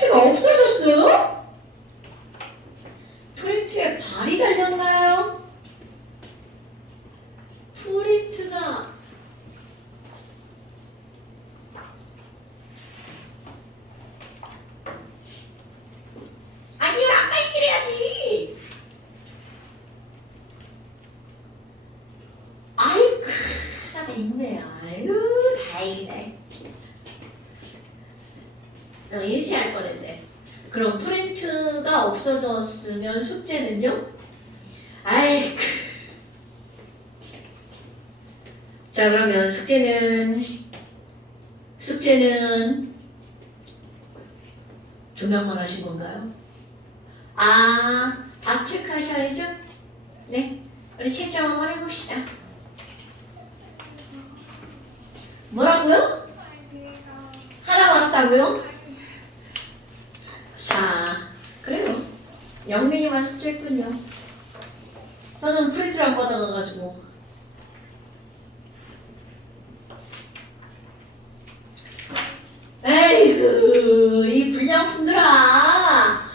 프린트가 없어졌어요? 프린트에 발이 달렸나요? 프린트가 아니요, 아까 이래야지. 아이고, 하나가 있네요. 아이고, 다행이네. 인쇄할 뻔했지. 그럼 프린트가 없어졌으면 숙제는요? 아이고. 자, 그러면 숙제는 두 명만 하신 건가요? 아, 다 체크하셔야죠? 네, 우리 채점 한번 해봅시다. 뭐라고요? 하나 많았다고요? 자, 그래요. 영민이만 숙제했군요. 저는 프린트를 안 받아가가지고. 에이구, 이 불량품들아.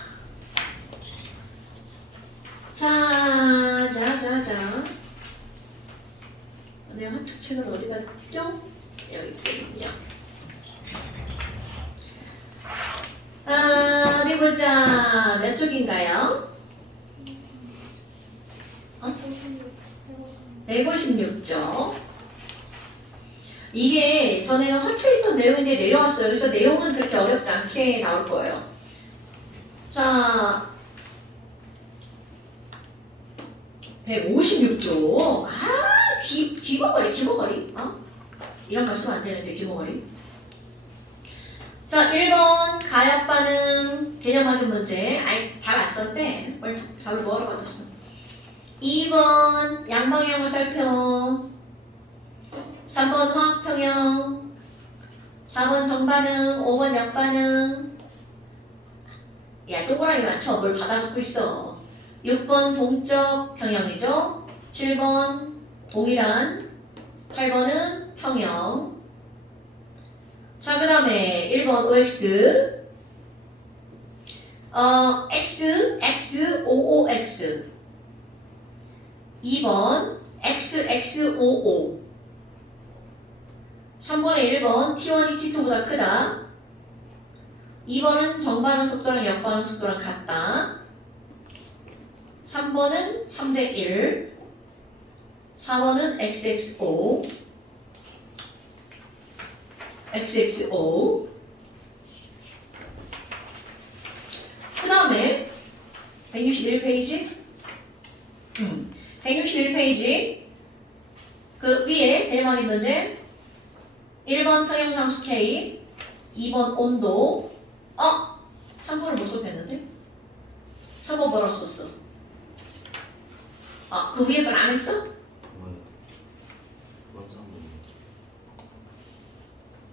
자. 내 하트책은 어디 갔죠? 여기 있군요. 어디 보자. 몇 쪽인가요? 156쪽. 이게 전에는 허투했던 내용인데 내려왔어요. 그래서 내용은 그렇게 어렵지 않게 나올 거예요. 자, 156쪽. 귀머거리. 이런 말 쓰면 안 되는데, 귀머거리. 자, 1번 가역 반응 개념 확인 문제. 다 왔었대. 답을 뭐하러 받았어? 2번 양방향 화살표. 3번 화학 평형. 4번 정반응. 5번 역반응. 야, 동그라미 맞춰. 뭘 받아 적고 있어. 6번 동적 평형이죠. 7번 동일한. 8번은 평형. 자, 그 다음에 1번 OX. XXOOX. 2번 XXOO. 3번에 1번 T1이 T2보다 크다. 2번은 정반응 속도랑 역반응 속도랑 같다. 3번은 3대 1. 4번은 XXO. 그 다음에 161페이지. 161페이지. 그 위에 대망의 문제. 1번 평형상수 K. 2번 온도. 3번을 못 썼겠는데? 3번 뭐라고 썼어? 그 위에 걸 안 했어?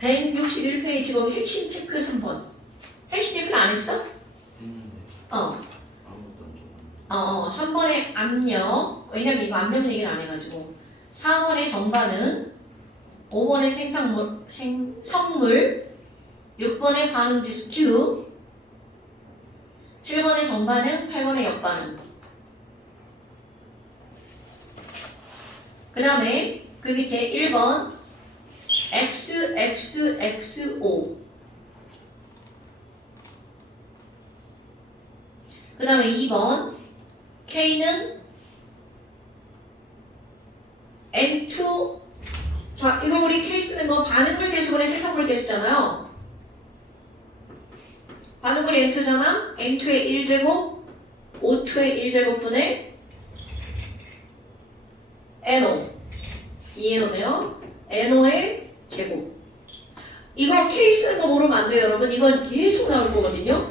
161페이지 거기 핵심 체크 3번. 핵심 체크는 안 했어? 했는데 아무것도 안 줘. 3번의 압력. 왜냐면 이거 압력 얘기를 안 해가지고. 4번의 정반응. 5번의 성물. 6번의 반응지수 Q. 7번의 정반응. 8번의 역반응. 그 다음에 그 밑에 1번 XXXO. 그 다음에 2번 K는 N2. 자, 이거 우리 K 쓰는 거 반응물 계수분의 생성물 계수잖아요. 반응물이 N2잖아. N2의 1제곱 O2의 1제곱분의 NO. 이해로네요. NO의 제곱. 이거 K 쓰는 거 모르면 안 돼요, 여러분. 이건 계속 나올 거거든요.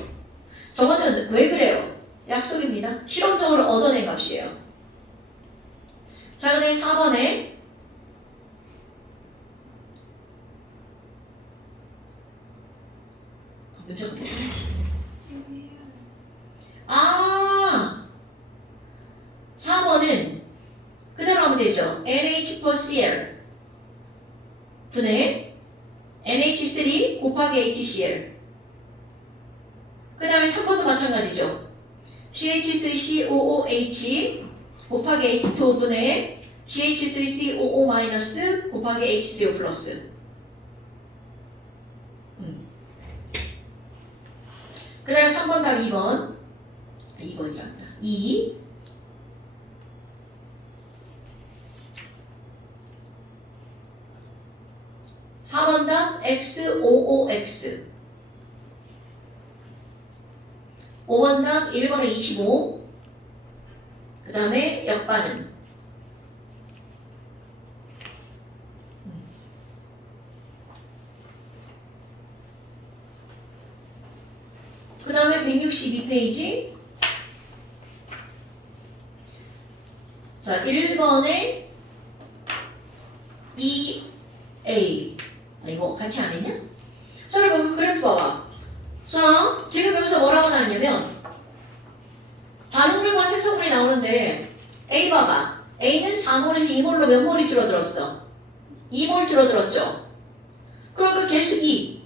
저거는 왜 그래요? 약속입니다. 실험적으로 얻어낸 값이에요. 자, 근데 4번에 문제가 뭐지? 4번은 그대로 하면 되죠. NH+Cl 분의 NH3 곱하기 HCl. 그 다음에 3번도 마찬가지죠. CH3COOH 곱하기 H2O분의 CH3COO 마이너스 곱하기 H3O 플러스. 그 다음에 3번 답 2번. 2번이란다. 2. (4번) 답 XOOX. 5번 답 1번에 25. 그 다음에 역반응. 그 다음에 162페이지. 자, 1번에 EA. 이거 같이 안 했냐? 자, 여러분, 그래프 봐봐. 자, 지금 여기서 뭐라고 나왔냐면, 반응물과 생성물이 나오는데, A 봐봐. A는 4몰에서 2몰로 몇 몰이 줄어들었어? 2몰 줄어들었죠? 그럼 그 개수 2.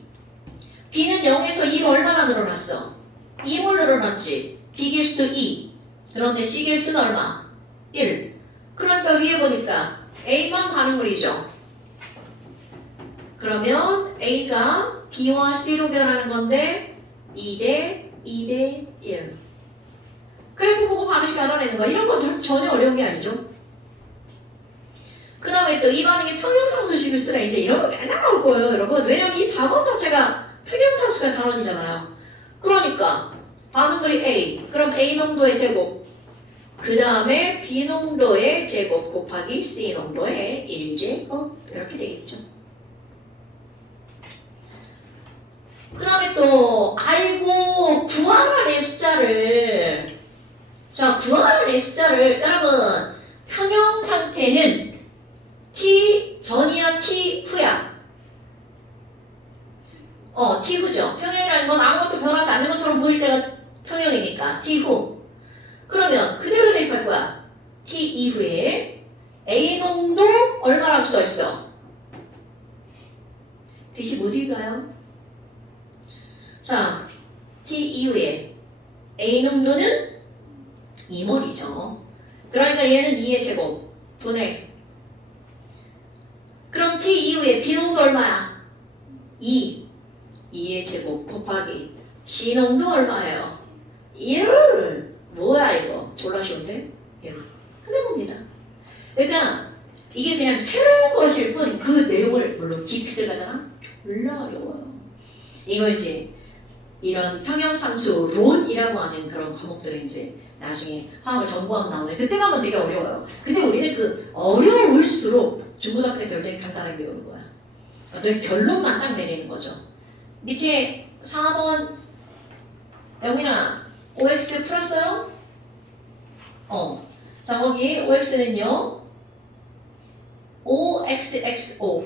B는 0에서 2로 얼마나 늘어났어? 2몰 늘어났지. B 개수도 2. 그런데 C 개수는 얼마? 1. 그러니까 위에 보니까 A만 반응물이죠. 그러면 A가 B와 C로 변하는 건데 2대 1. 그래프 보고 반응식 알아내는 거야. 이런 건 전혀 어려운 게 아니죠. 그 다음에 또 이 반응의 평형상수식을 쓰라. 이제 이런 거 맨날 나올 거예요, 여러분. 왜냐면 이 단원 자체가 평형상수가 단원이잖아요. 그러니까 반응물이 A. 그럼 A 농도의 제곱. 그 다음에 B 농도의 제곱 곱하기 C 농도의 1제곱. 이렇게 되겠죠. 그 다음에 또 아이고 구하라 내 숫자를. 자, 구하라 내 숫자를. 여러분, 평형 상태는 T 전이야 T 후야? T 후죠. 평형이라는 건 아무것도 변하지 않는 것처럼 보일 때가 평형이니까 T 후. 그러면 그대로 대입할 거야. T 이후에 A 농도 얼마라고 써있어? 글씨 못 읽어요? 자, T 이후에 A 농도는 2몰이죠. 그러니까 얘는 2의 제곱 분의. 그럼 T 이후에 B 농도 얼마야? 2의 제곱 곱하기 C 농도 얼마예요? 1. 뭐야 이거? 졸라 쉬운데? 1. 끝내봅니다. 그러니까 이게 그냥 새로운 것일 뿐 그 내용을 물론 깊이 들어가잖아? 졸라 어려워요. 이거 이제 이런 평형상수론이라고 하는 그런 과목들은 이제 나중에 화학을 전공하면 나오네. 그때 가면 되게 어려워요. 근데 우리는 그 어려울수록 중고등학교 때 배울 때 간단하게 배우는 거야. 어떤 결론만 딱 내리는 거죠. 밑에 4번 영민아 OX 풀었어요? 자, 거기 OX는요 OXXO.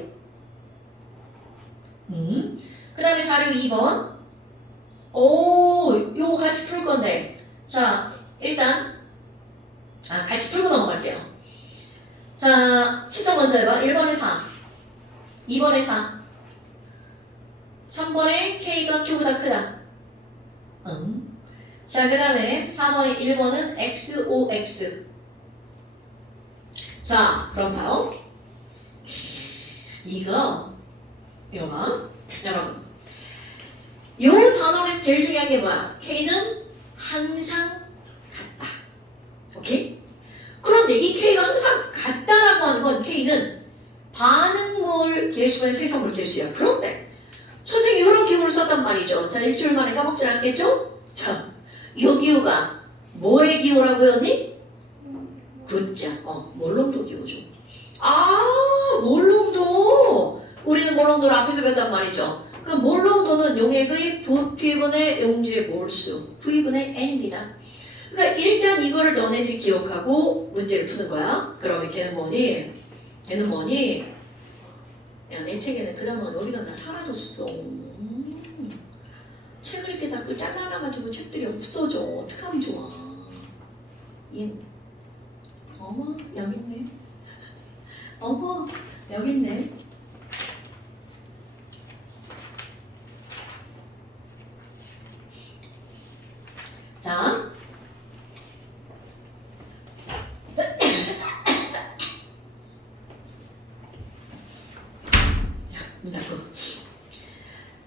그 다음에 자료 2번. 요거 같이 풀 건데. 자, 일단 같이 풀고 넘어갈게요. 자, 채점 먼저 해봐. 1번에 4, 2번에 4, 3번에 K가 Q보다 크다. 자, 그 다음에 4번에 1번은 XOX. 자, 그럼 봐요. 이거 봐. 여러분, 요 단어에서 제일 중요한 게 뭐야? K는 항상 같다. 오케이? 그런데 이 K가 항상 같다라고 하는 건 K는 반응물 개수의 생성물 개수야. 그런데 선생님이 이런 기호를 썼단 말이죠. 자, 일주일 만에 까먹질 않겠죠? 자, 이 기호가 뭐의 기호라고요, 언니? 굿자. 몰롱도 기호죠. 몰롱도. 우리는 몰롱도를 앞에서 배웠단 말이죠. 그럼 몰롱도는 용액의 부피분의 용질의 몰수, V분의 N입니다. 그러니까 일단 이거를 너네들이 기억하고 문제를 푸는 거야. 그러면 걔는 뭐니? 야, 내 책에는 그 단어가 어디가 다 사라졌어. 책을 이렇게 자꾸 잘라놔가지고 책들이 없어져. 어떡하면 좋아. 어머, 여기 있네. 어머, 여기 있네.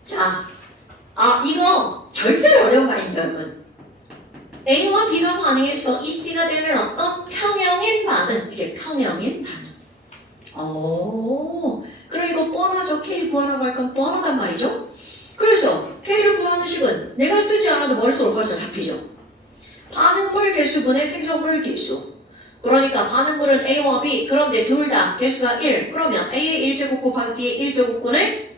자, 이거 절대로 어려운 거 아닙니다, 여러분. A와 B가 반응해서 이 C가 되는 어떤 평형인 반응. 이게 평형인 반응. 그럼 이거 뻔하죠. K 구하라고 할 건 뻔하단 말이죠. 그래서 K를 구하는 식은 내가 쓰지 않아도 머릿속으로 벌써 잡히죠. 반응물 개수분의 생성물 개수. 그러니까 반응물은 A와 B. 그런데 둘 다 개수가 1. 그러면 A의 1제곱 곱하기 B의 1제곱분의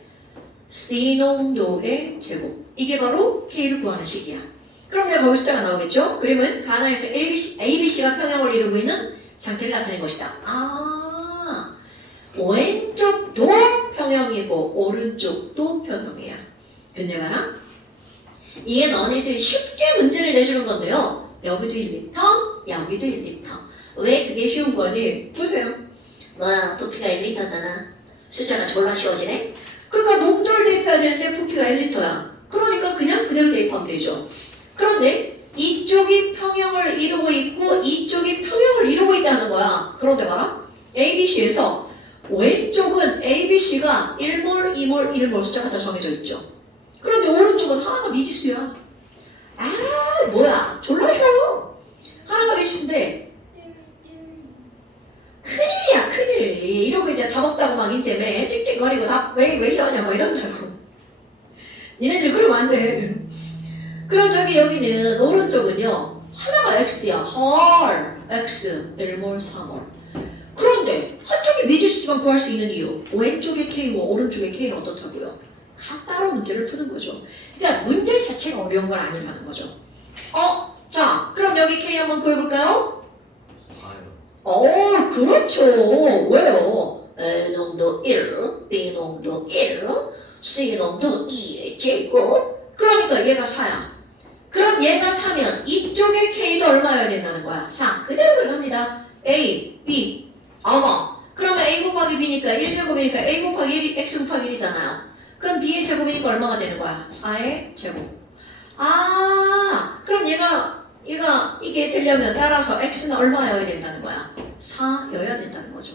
C 농도의 제곱. 이게 바로 K를 구하는 식이야. 그럼 내가 거기 숫자가 나오겠죠? 그림은 가나에서 ABC가 평형을 이루고 있는 상태를 나타낸 것이다. 왼쪽도 평형이고 오른쪽도 평형이야. 근데 봐라. 이게 너네들 쉽게 문제를 내주는 건데요. 여기도 1m, 여기도 1m. 왜 그게 쉬운 거니? 보세요. 부피가 1m잖아. 숫자가 졸라 쉬워지네. 그러니까 농도를 대입해야 되는데 부피가 1m야. 그러니까 그냥 그대로 대입하면 되죠. 그런데 이쪽이 평형을 이루고 있고 이쪽이 평형을 이루고 있다는 거야. 그런데 봐라. ABC에서 왼쪽은 ABC가 1몰, 2몰, 1몰 숫자가 다 정해져 있죠. 그런데 오른쪽은 하나가 미지수야. 뭐야. 졸라 쉬워. 하나가 미지수인데 큰일이야, 큰일. 이러고 이제 답 없다고 막 이제 매 찍찍거리고 왜 이러냐 뭐 이런다고. 니네들 그러면 안 돼. 그럼 저기 여기는 오른쪽은요. 하나가 X야. 헐. X 1몰 3몰. 그런데 한쪽이 미지수만 구할 수 있는 이유. 왼쪽의 K와 오른쪽의 K는 어떻다고요? 따로 문제를 푸는 거죠. 그러니까 문제 자체가 어려운 건 아니라는 거죠. 자, 그럼 여기 K 한번 구해볼까요? 4요. 그렇죠. 왜요? A 농도 1, B 농도 1, C 농도 2의 제곱. 그러니까 얘가 4야. 그럼 얘가 4면 이쪽의 K도 얼마여야 된다는 거야? 4. 그대로 들어갑니다. A, B. 그러면 A 곱하기 B니까 1제곱이니까 A 곱하기 1이 X 곱하기 1이잖아요. 그럼 B의 제곱이니까 얼마가 되는 거야? 4의 제곱. 그럼 이게 되려면 따라서 X는 얼마여야 된다는 거야? 4여야 된다는 거죠.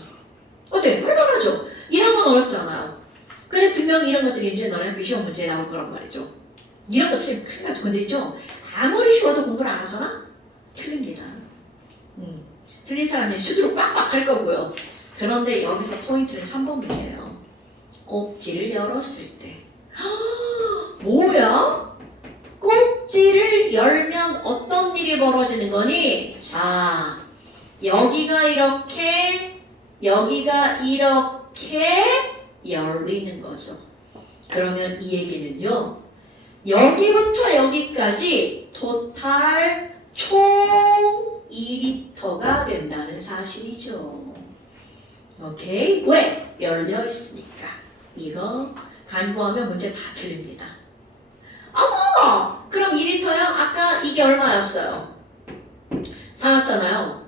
어때? 할만하죠? 이런 건 어렵잖아요. 근데 분명히 이런 것들이 이제 너네 학교 시험 문제에 나올 거란 말이죠. 이런 거 틀리면 큰일 나죠. 근데 있죠? 아무리 쉬워도 공부를 안 하잖아? 틀립니다. 틀린 사람이 수두로 빡빡 할 거고요. 그런데 여기서 포인트는 3번 문제예요. 꼭지를 열었을 때. 뭐야? 꼭지를 열면 어떤 일이 벌어지는 거니? 자, 여기가 이렇게, 여기가 이렇게 열리는 거죠. 그러면 이 얘기는요. 여기부터 여기까지 토탈 총 2리터가 된다는 사실이죠. 오케이? 왜? 열려 있으니까. 이거 간부하면 문제 다 틀립니다. 그럼 2리터야? 아까 이게 얼마였어요? 4였잖아요.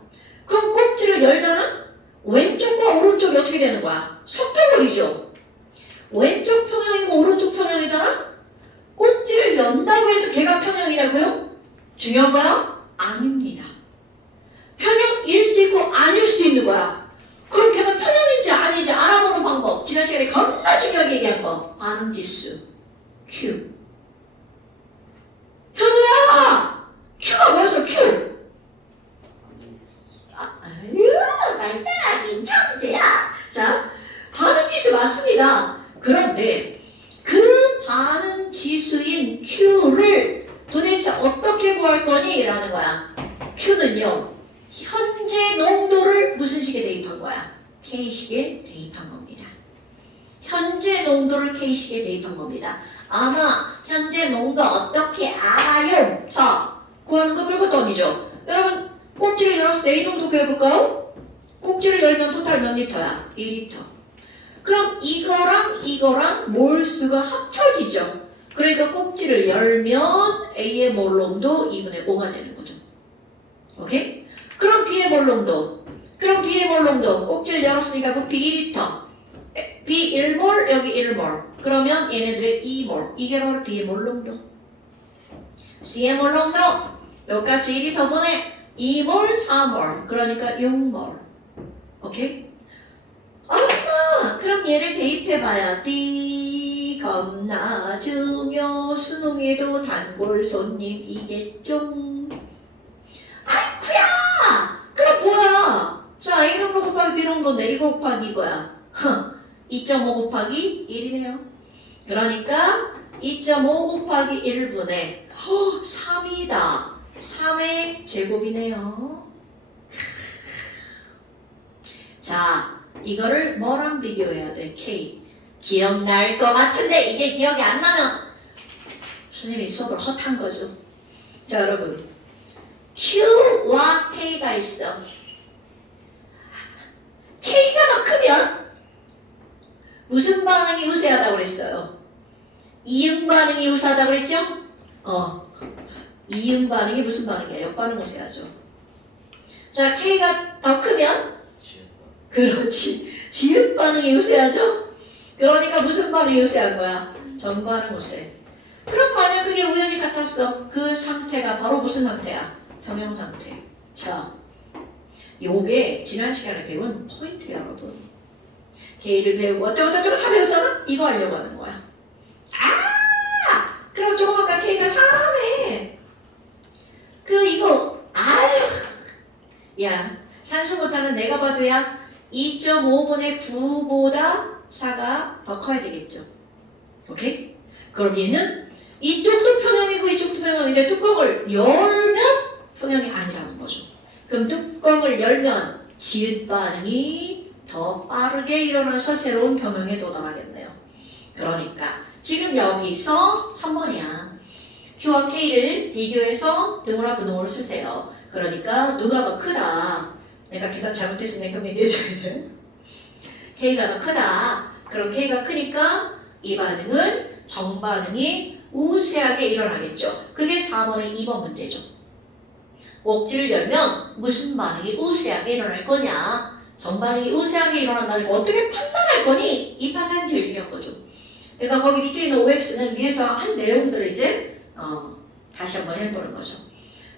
그럼 꼭지를 열잖아? 왼쪽과 오른쪽이 어떻게 되는 거야? 섞여버리죠. 왼쪽 평형이고 오른쪽 평형이잖아? 꼭지를 연다고 해서 걔가 평형이라고요? 중요한 거야? 아닙니다. 평형일 수도 있고 아닐 수도 있는 거야. 그럼 걔가 평형인지 아닌지 알아보는 방법. 지난 시간에 겁나 중요하게 얘기한 거. 반응지수 Q. 현우야! Q가 뭐였어? Q! 말단하긴 참새야. 자, 반응지수 맞습니다. 그런데 그 반응지수인 Q를 도대체 어떻게 구할 거니? 라는 거야. Q는요. 현재 농도를 무슨 식에 대입한 거야? K식에 대입한 겁니다. 현재 농도를 K식에 대입한 겁니다. 아마 현재 농도 어떻게 알아요? 자, 구하는 거 별것도 아니죠. 여러분 꼭지를 열었을 때 A 농도 구해볼까요? 꼭지를 열면 토탈 몇 리터야? 1리터. 그럼 이거랑 몰수가 합쳐지죠. 그러니까 꼭지를 열면 A의 몰농도 2분의 5가 되는 거죠. 오케이? 그럼 B의 몰농도. 꼭지를 열었으니까 부피 2리터. B 1몰, 여기 1몰. 그러면 얘네들의 2몰. 이게 바로 B의 몰농도. C의 몰농도. 똑같이 2리터분의 2몰, 4몰. 그러니까 6몰. 오케이? 그럼 얘를 대입해봐야 띠 겁나 중요 수능에도 단골 손님이겠죠. 아이쿠야! 그럼 뭐야? 자, A놈 곱하기 B놈도인데 이거 곱하기 이거야. 2.5 곱하기 1이네요. 그러니까 2.5 곱하기 1분의 3이다. 3의 제곱이네요. 자, 이거를 뭐랑 비교해야 돼? K. 기억날 것 같은데 이게 기억이 안 나면 선생님이 수업을 헛한 거죠. 자, 여러분. Q와 K가 있어. K가 더 크면 무슨 반응이 우세하다고 그랬어요? 이응 반응이 우세하다고 그랬죠? 이응 반응이 무슨 반응이에요? 역반응 우세하죠. 자, K가 더 크면 그렇지. 지읒 반응이 우세하죠? 그러니까 무슨 반응이 우세한 거야? 정반응 우세. 그럼 만약 그게 우연히 같았어. 그 상태가 바로 무슨 상태야? 평형 상태. 자, 요게 지난 시간에 배운 포인트야, 여러분. K를 배우고 어쩌고저쩌고 다 배웠잖아? 이거 하려고 하는 거야. 그럼 조금 아까 K가 사람에 이거 야, 산수 못하는 내가 봐도 야 2.5분의 9보다 4가 더 커야 되겠죠. 오케이? 그럼 얘는 이쪽도 평형이고 이쪽도 평형인데 뚜껑을 열면 평형이 아니라는 거죠. 그럼 뚜껑을 열면 지읒 반응이 더 빠르게 일어나서 새로운 평형에 도달하겠네요. 그러니까 지금 여기서 3번이야. Q와 K를 비교해서 등호나 부등호를 쓰세요. 그러니까 누가 더 크다. 내가 계산 잘못했으면 그럼 얘기해줘야 돼. K가 더 크다. 그럼 K가 크니까 이 반응은 정반응이 우세하게 일어나겠죠. 그게 4번의 2번 문제죠. 꼭지를 열면 무슨 반응이 우세하게 일어날 거냐. 정반응이 우세하게 일어난다는 거 어떻게 판단할 거니? 이 판단이 제일 중요한 거죠. 그러니까 거기 밑에 있는 OX는 위에서 한 내용들을 이제 다시 한번 해보는 거죠.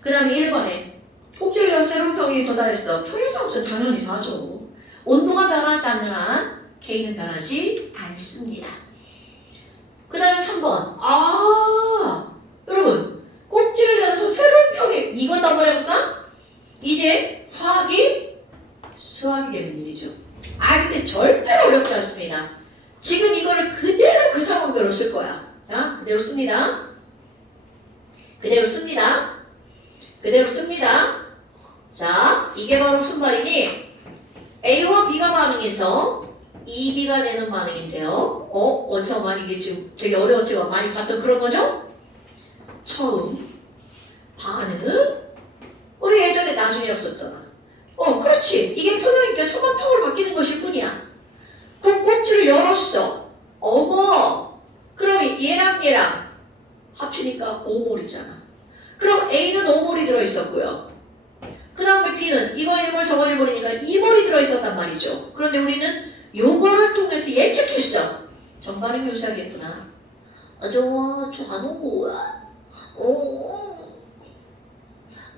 그 다음에 1번에 꼭지를 열 새로운 평형이 도달했어. 평형상수는 당연히 4죠. 온도가 변하지 않는 한 K는 변하지 않습니다. 그 다음에 3번. 여러분 꼭지를 열어서 새로운 평형 이건 한번 해볼까? 이제 화학이 수학이 되는 일이죠. 근데 절대로 어렵지 않습니다. 지금 이거를 그대로 그 상황별로 쓸 거야. 자, 그대로 씁니다. 그대로 씁니다. 그대로 씁니다. 자, 이게 바로 무슨 말이니? A와 B가 반응해서 2B가 되는 반응인데요. 어디서 많이 이게 지금 되게 어려웠지만 많이 봤던 그런 거죠? 처음 반응은 우리 예전에 나중에 없었잖아. 그렇지. 이게 평형이니까 천만평으로 바뀌는 것일 뿐이야. 그럼 꼭지를 열었어. 어머. 그럼 얘랑 합치니까 5몰이잖아. 그럼 A는 5몰이 들어있었고요. 그 다음에 B는 이거 1몰 저거 1몰이니까 2몰이 들어있었단 말이죠. 그런데 우리는 요거를 통해서 예측했어. 정반응이 우세하겠구나. 저안 오고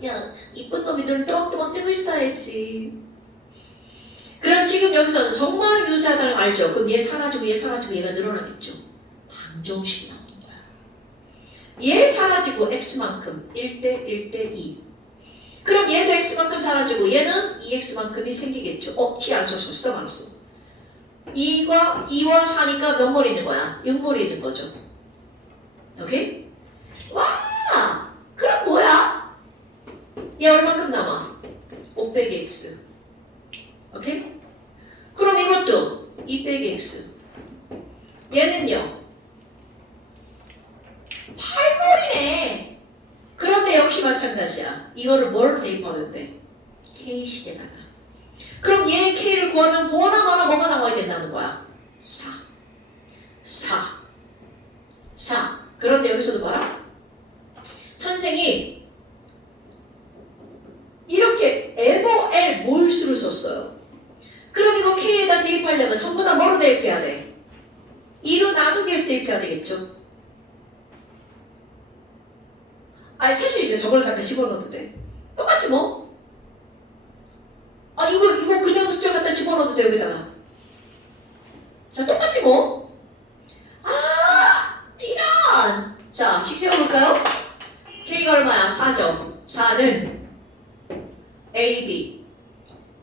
야, 이쁜 놈이 눈 또박또박 뜨고 있어야지. 그럼 지금 여기서는 정반응이 우세하다는 걸 알죠? 그럼 얘 사라지고 얘가 늘어나겠죠. 방정식이 나오는 거야. 얘 사라지고 x만큼 1대 1대 2. 그럼 얘도 x만큼 사라지고 얘는 2x만큼이 생기겠죠. 치 안 썼어. 수도 안 썼어. 2와 4니까 몇 몰이 있는 거야? 6몰이 있는 거죠. 오케이? 와! 그럼 뭐야? 얘 얼만큼 남아? 5 빼기 x. 오케이? 그럼 이것도 2 빼기 x. 얘는요? 8몰이네. 그런데 역시 마찬가지야. 이거를 뭘 대입하면 돼? K식에다가. 그럼 얘 K를 구하면 뭐나 마나 뭐가 나와야 된다는 거야? 4. 그런데 여기서도 봐라. 선생이 이렇게 L 몰수를 썼어요. 그럼 이거 K에다 대입하려면 전부 다 뭐로 대입해야 돼? 2로 나누기 해서 대입해야 되겠죠. 사실 이제 저걸 갖다 집어넣어도 돼. 똑같이 뭐. 이거 그냥 숫자 갖다 집어넣어도 돼, 여기다가. 자, 똑같이 뭐. 일단 자 식세어 볼까요? K가 얼마야? 4죠. 4는 AB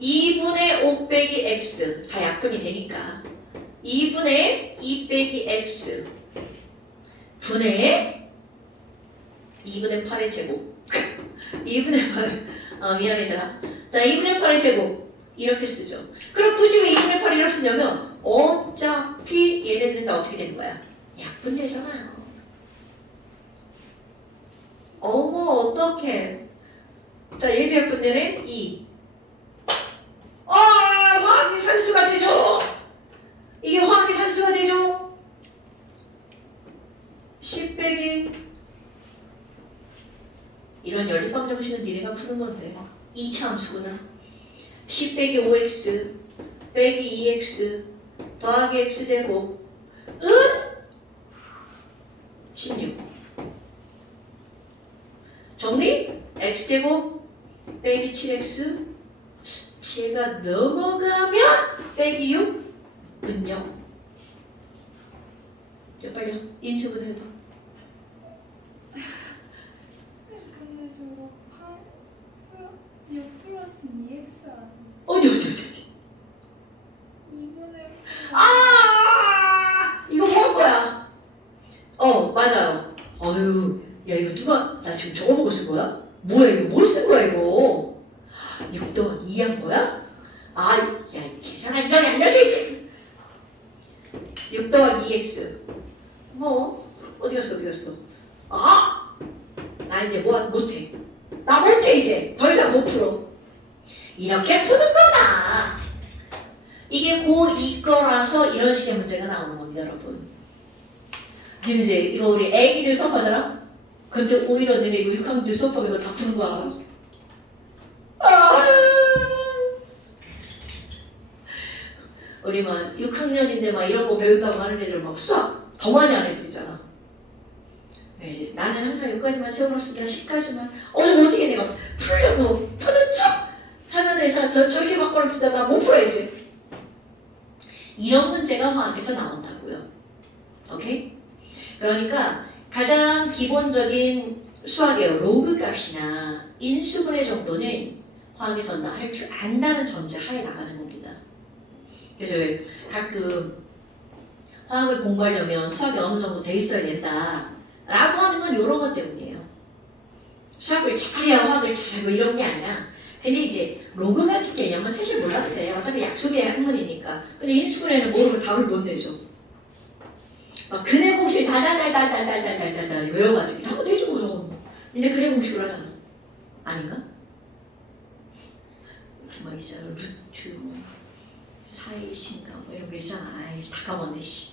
2분의 5 빼기 X 다 약분이 되니까 2분의 2 빼기 X 분의 2분의 8의 제곱 2분의 8을 미안해 얘들아. 자 2분의 8의 제곱 이렇게 쓰죠. 그럼 굳이 왜 2분의 8을 이렇게 쓰냐면 어차피 얘네들은 다 어떻게 되는 거야? 약분되잖아요. 어머 어떡해. 자 얘도 약분되네. 2 화학이 산수가 되죠. 이게 화학이 산수가 되죠. 10 빼기 이런 연립방 정식은 니네가 푸는 건데 2차 함수구나. 10 빼기 5x 빼기 2x 더하기 x제곱 은 16 정리? x제곱 빼기 7x 제가 넘어가면 빼기 6은요. 자 빨리요. 인수분 해봐. 근데 저거 6 플러스 2x 아니야? 어디 2분의 이거 뭐 거야? 맞아요. 어휴 야 이거 누가 나 지금 저거 보고 쓴 거야? 뭐야 이거 뭘 쓴 거야 이거? 6 더하기 2 한 거야? 야 계산하기 전에 알려줘야지. 6 더하기 2x 어디 갔어? 나 이제 못해. 나 못해 이제 더 이상 못 풀어. 이렇게 푸는 거다. 이게 고2 거라서 이런 식의 문제가 나오는 겁니다 여러분. 지금 이제 이거 우리 애기들 수업하잖아? 근데 오히려 너네 이거 6학년들 수업하고 이거 다 푸는 거 알아? 우리 막 6학년인데 막 이런 거 배운다고 하는 애들 막 수학 더 많이 하는 애들이잖아. 이제 나는 항상 여기까지만 세워놨으니까 10까지만 좀 어떻게 내가 풀려고 푸는 척 하는 애서 저렇게 바꿔를 피다 나 못 풀어야지. 이런 문제가 화학에서 나온다고요. 오케이? 그러니까 가장 기본적인 수학의 로그 값이나 인수분해 정도는 화학에서 나 할 줄 안다는 전제 하에 나가는 겁니다. 그래서 왜 가끔 화학을 공부하려면 수학이 어느 정도 돼 있어야 된다 라고 하는 건 이런 것 때문이에요. 수학을 잘해야 화학을 잘하고 이런 게 아니라 근데 이제 로그 같은 개념은 사실 몰라도 돼요. 어차피 약속의 학문이니까. 근데 인수분해는 모르고 답을 못 내죠. 막 근해 공식 달달달달달달달달달 외워가지고 답은 되죠 뭐 저건. 근데 근해 공식으로 하잖아. 아닌가? 막 이제 루트 뭐 사이신가 뭐 이런 거 있잖아. 아이 다 까먹네 씨.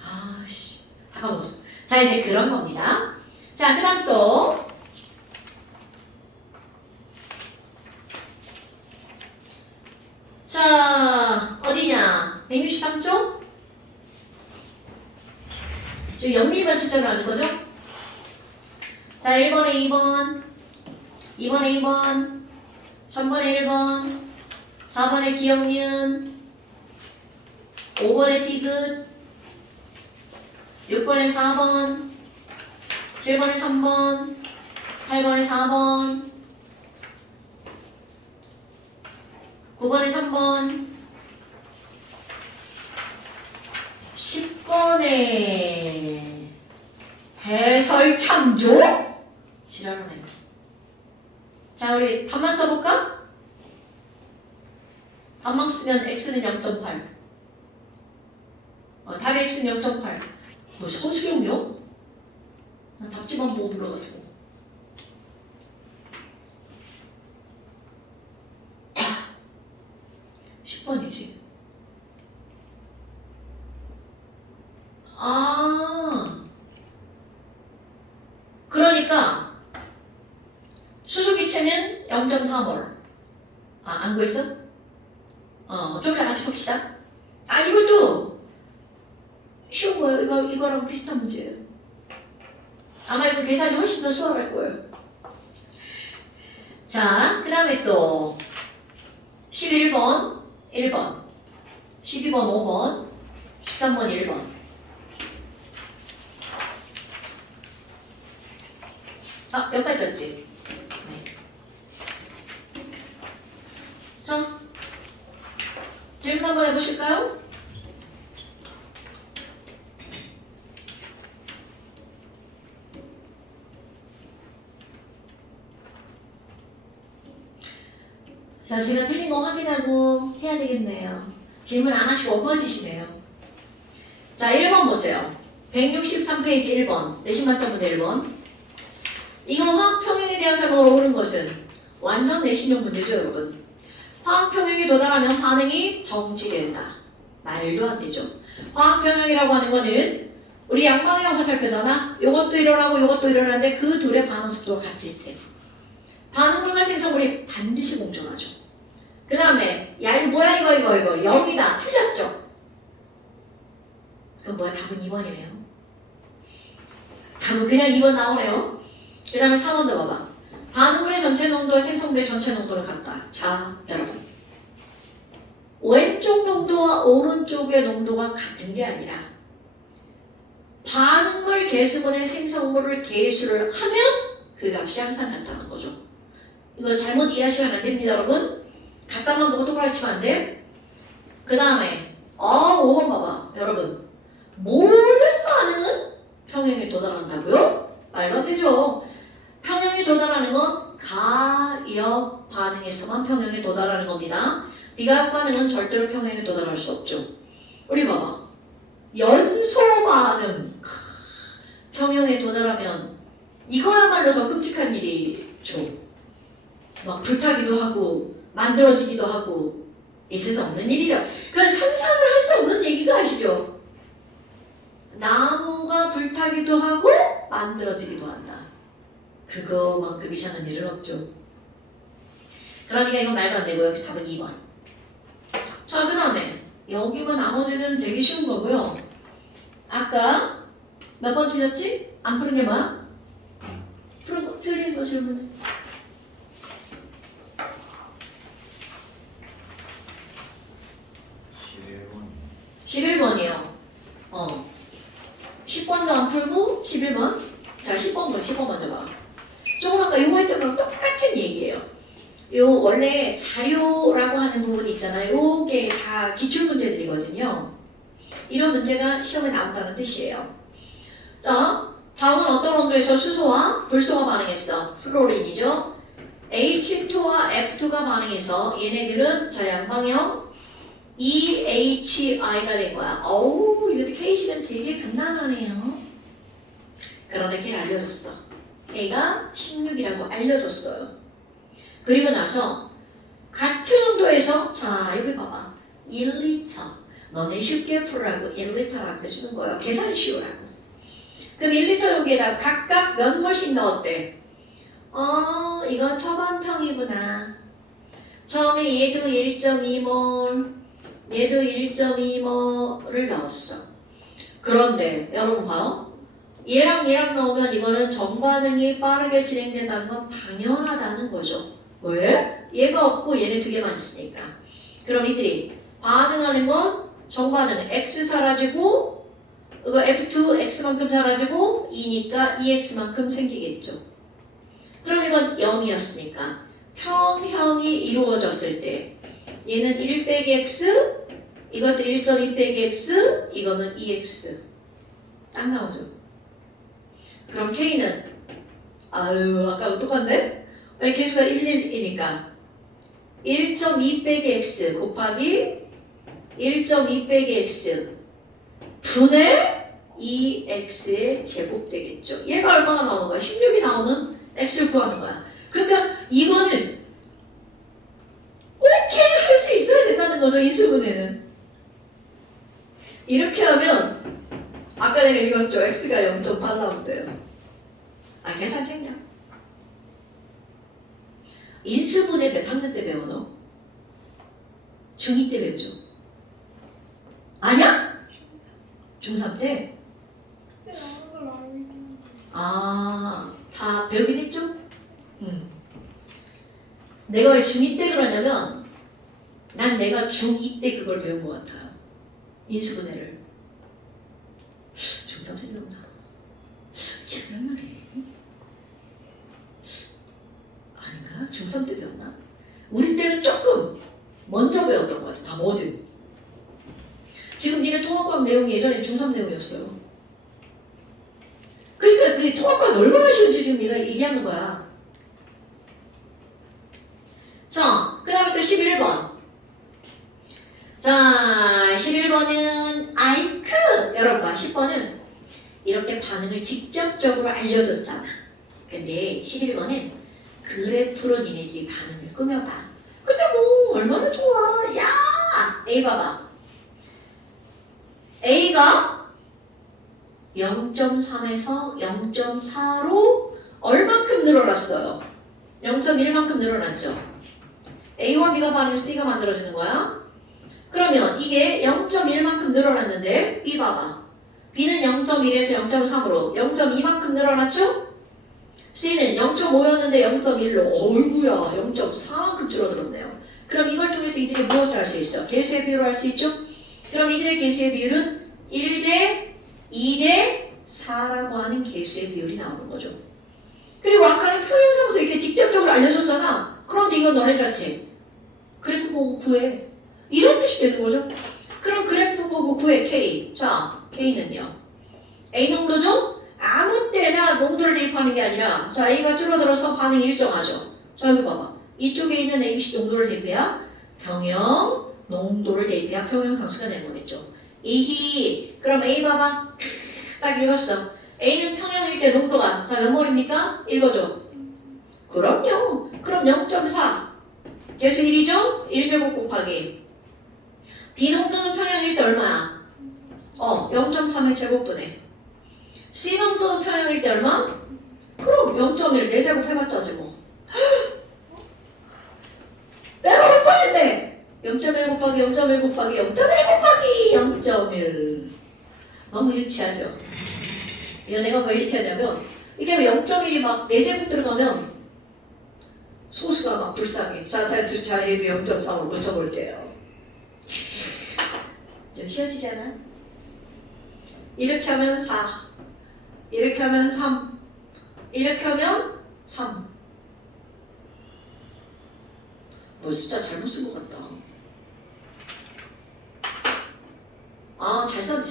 다 까먹었어. 자 이제 그런 겁니다. 자 그다음 또 자 어디냐 163쪽 지금 영밀만 추천을 하는 거죠? 자 1번에 2번 2번에 2번 3번에 1번 4번에 기억니은 5번에 디귿 6번에 4번 7번에 3번 8번에 4번 9번에 3번 10번에 해설참조 지랄하네. 자 우리 답만 써볼까? 답만 쓰면 x는 0.8 답이 x는 0.8 뭐 서수용이요? 나 답지만 보고 불러가지고 10번이지. 그러니까 수소기체는 0.3몰. 안 구했어? 좀 이따 같이 봅시다. 이것도 쉬운 거예요. 이거랑 비슷한 문제예요. 아마 이거 계산이 훨씬 더 수월할 거예요. 자, 그 다음에 또 11번 1번 12번 5번 13번 1번 아, 여기까지였지? 네. 자, 질문 한번 해보실까요? 자, 제가 틀린 거 확인하고 해야 되겠네요. 질문 안 하시고 엎어지시네요. 자, 1번 보세요. 163페이지 1번. 내신 만점 문제 1번. 이거 화학평형에 대한 설명을 옳은 것은 완전 내신용 문제죠, 여러분. 화학평형에 도달하면 반응이 정지된다. 말도 안 되죠. 화학평형이라고 하는 거는 우리 양방향 화살표잖아. 이것도 일어나고 이것도 일어나는데 그 둘의 반응 속도가 같을 때 반응물과 생성물이 반드시 공존하죠. 그 다음에 야 이거 뭐야 이거 0이다. 틀렸죠? 그럼 뭐야? 답은 2번이네요. 답은 그냥 2번 나오네요. 그 다음에 4번도 봐봐. 반응물의 전체 농도와 생성물의 전체 농도는 같다. 자, 여러분. 왼쪽 농도와 오른쪽의 농도가 같은 게 아니라 반응물 개수분의 생성물을 계수를 하면 그 값이 항상 같다는 거죠. 이거 잘못 이해하시면 안 됩니다, 여러분. 갖다만 보고 똑바로 치면 안 돼. 그 다음에 5번 봐봐. 여러분. 모든 반응은 평형에 도달한다고요? 말도 안 되죠. 평형에 도달하는 건 가역 반응에서만 평형에 도달하는 겁니다. 비가역 반응은 절대로 평형에 도달할 수 없죠. 우리 봐봐. 연소 반응 평형에 도달하면 이거야말로 더 끔찍한 일이죠. 막 불타기도 하고 만들어지기도 하고 있을 수 없는 일이죠. 그건 상상을 할 수 없는 얘기가 아시죠? 나무가 불타기도 하고 만들어지기도 한다. 그거만큼 이상한 일은 없죠. 그러니까 이건 말도 안 되고 여기서 답은 2번. 자, 그 다음에 여기면 나머지는 되게 쉬운 거고요. 아까 몇 번 틀렸지? 안 푸는 게 뭐야? 푸는 거, 틀린 거 질문. 11번이요. 10번도 안 풀고 11번. 자, 10번 먼저 봐. 조금 아까 요거 했던 거랑 똑같은 얘기예요. 요 원래 자료라고 하는 부분이 있잖아요. 요게 다 기출문제들이거든요. 이런 문제가 시험에 나온다는 뜻이에요. 자, 다음은 어떤 온도에서 수소와 불소가 반응했어? 플로린이죠. H2와 F2가 반응해서 얘네들은 자 양방향 EHI가 된 거야. 어우, 이것도 K식은 되게 간단하네요. 그런데 K를 알려줬어. K가 16이라고 알려줬어요. 그리고 나서 같은 온도에서 자 여기 봐봐 1리터 너네 쉽게 풀으라고 1리터라고 해주는 거예요. 계산이 쉬우라고. 그럼 1리터 여기에다 각각 몇 몰씩 넣었대? 이건 초반평이구나. 처음에 얘도 1.2몰 얘도 1.2몰을 넣었어. 그런데 여러분 봐요. 얘랑 넣으면 이거는 정반응이 빠르게 진행된다는 건 당연하다는 거죠. 왜? 얘가 없고 얘네 두 개만 있으니까. 그럼 이들이 반응하는 건 정반응 X 사라지고 이거 F2 X만큼 사라지고 2니까 2X만큼 생기겠죠. 그럼 이건 0이었으니까 평형이 이루어졌을 때 얘는 1 빼기 X 이것도 1.2 빼기 X 이거는 2X 딱 나오죠. 그럼 K는 아까하고 똑같네? 왜 개수가 11이니까 1.2 빼기 X 곱하기 1.2 빼기 X 분의 2X의 제곱 되겠죠. 얘가 얼마나 나오는 거야? 16이 나오는 X를 구하는 거야. 그러니까 이거는 꼭 할 수 있어야 된다는 거죠. 인수분해는. 이렇게 하면 아까 내가 읽었죠. X가 0.8 나온대요. 계산 생략. 인수분해 몇 학년 때 배워 너? 중2 때 배우죠? 아니야? 중3 때? 그때 나온 걸로 알고 있는데. 다 배우긴 했죠? 내가 왜 중2 때 그러냐면 난 내가 중2 때 그걸 배운 것 같아요. 인수분해를. 중3 생각나. 기억나네. 중3 때 배웠나? 우리 때는 조금 먼저 배웠던 것 같아. 다 뭐든. 지금 니네 통합과학 내용이 예전에 중3 내용이었어요. 그러니까 그게 통합과학이 얼마나 쉬운지 지금 네가 얘기하는 거야. 자, 그 다음에 또 11번. 자, 11번은 아이크. 여러분 봐. 10번은 이렇게 반응을 직접적으로 알려줬잖아. 근데 11번은 그래프로 니네들이 반응을 꾸며봐. 근데 뭐 얼마나 좋아. 야, A 봐봐. A가 0.3에서 0.4로 얼만큼 늘어났어요? 0.1만큼 늘어났죠? A와 B가 반응을 C가 만들어지는 거야. 그러면 이게 0.1만큼 늘어났는데 B 봐봐. B는 0.1에서 0.3으로 0.2만큼 늘어났죠? C는 0.5였는데 0.1로 어이구야 0.4만큼 줄어들었네요. 그럼 이걸 통해서 이들이 무엇을 할 수 있어? 개수의 비율을 할 수 있죠? 그럼 이들의 개수의 비율은 1대 2대 4라고 하는 개수의 비율이 나오는 거죠. 그리고 아까는 표현상에서 이렇게 직접적으로 알려줬잖아. 그런데 이건 너네들한테 그래프 보고 구해. 이런 뜻이 되는 거죠. 그럼 그래프 보고 구해 K. 자, K는요. A 농도죠? 아무 때나 농도를 대입하는 게 아니라 자, A가 줄어들어서 반응이 일정하죠. 자, 여기 봐봐. 이쪽에 있는 ABC 농도를 대입해야 평형 농도를 대입해야 평형상수가 되는 거겠죠. 이히 그럼 A 봐봐. 딱 읽었어. A는 평형일 때 농도가 자, 몇 몰입니까? 읽어줘. 그럼요. 그럼 0.4 개수 1이죠? 1제곱 곱하기 B 농도는 평형일 때 얼마야? 0.3의 제곱분해. C 농도는 평형일 때 얼마? 그럼 0.1 4제곱 해봤자 지금 내가 몇 번인데 0.1 곱하기 0.1 곱하기 0.1 곱하기 0.1 너무 유치하죠? 이거 내가 왜 이렇게 하냐면 이게 0.1이 막 4제곱 들어가면 소수가 막 불쌍해. 자, 얘도 0.3으로 고쳐볼게요. 좀 쉬워지지 않아? 이렇게 하면 4 이렇게 하면 3 이렇게 하면 3 뭐 숫자 잘못 쓴 것 같다. 아, 잘 썼네.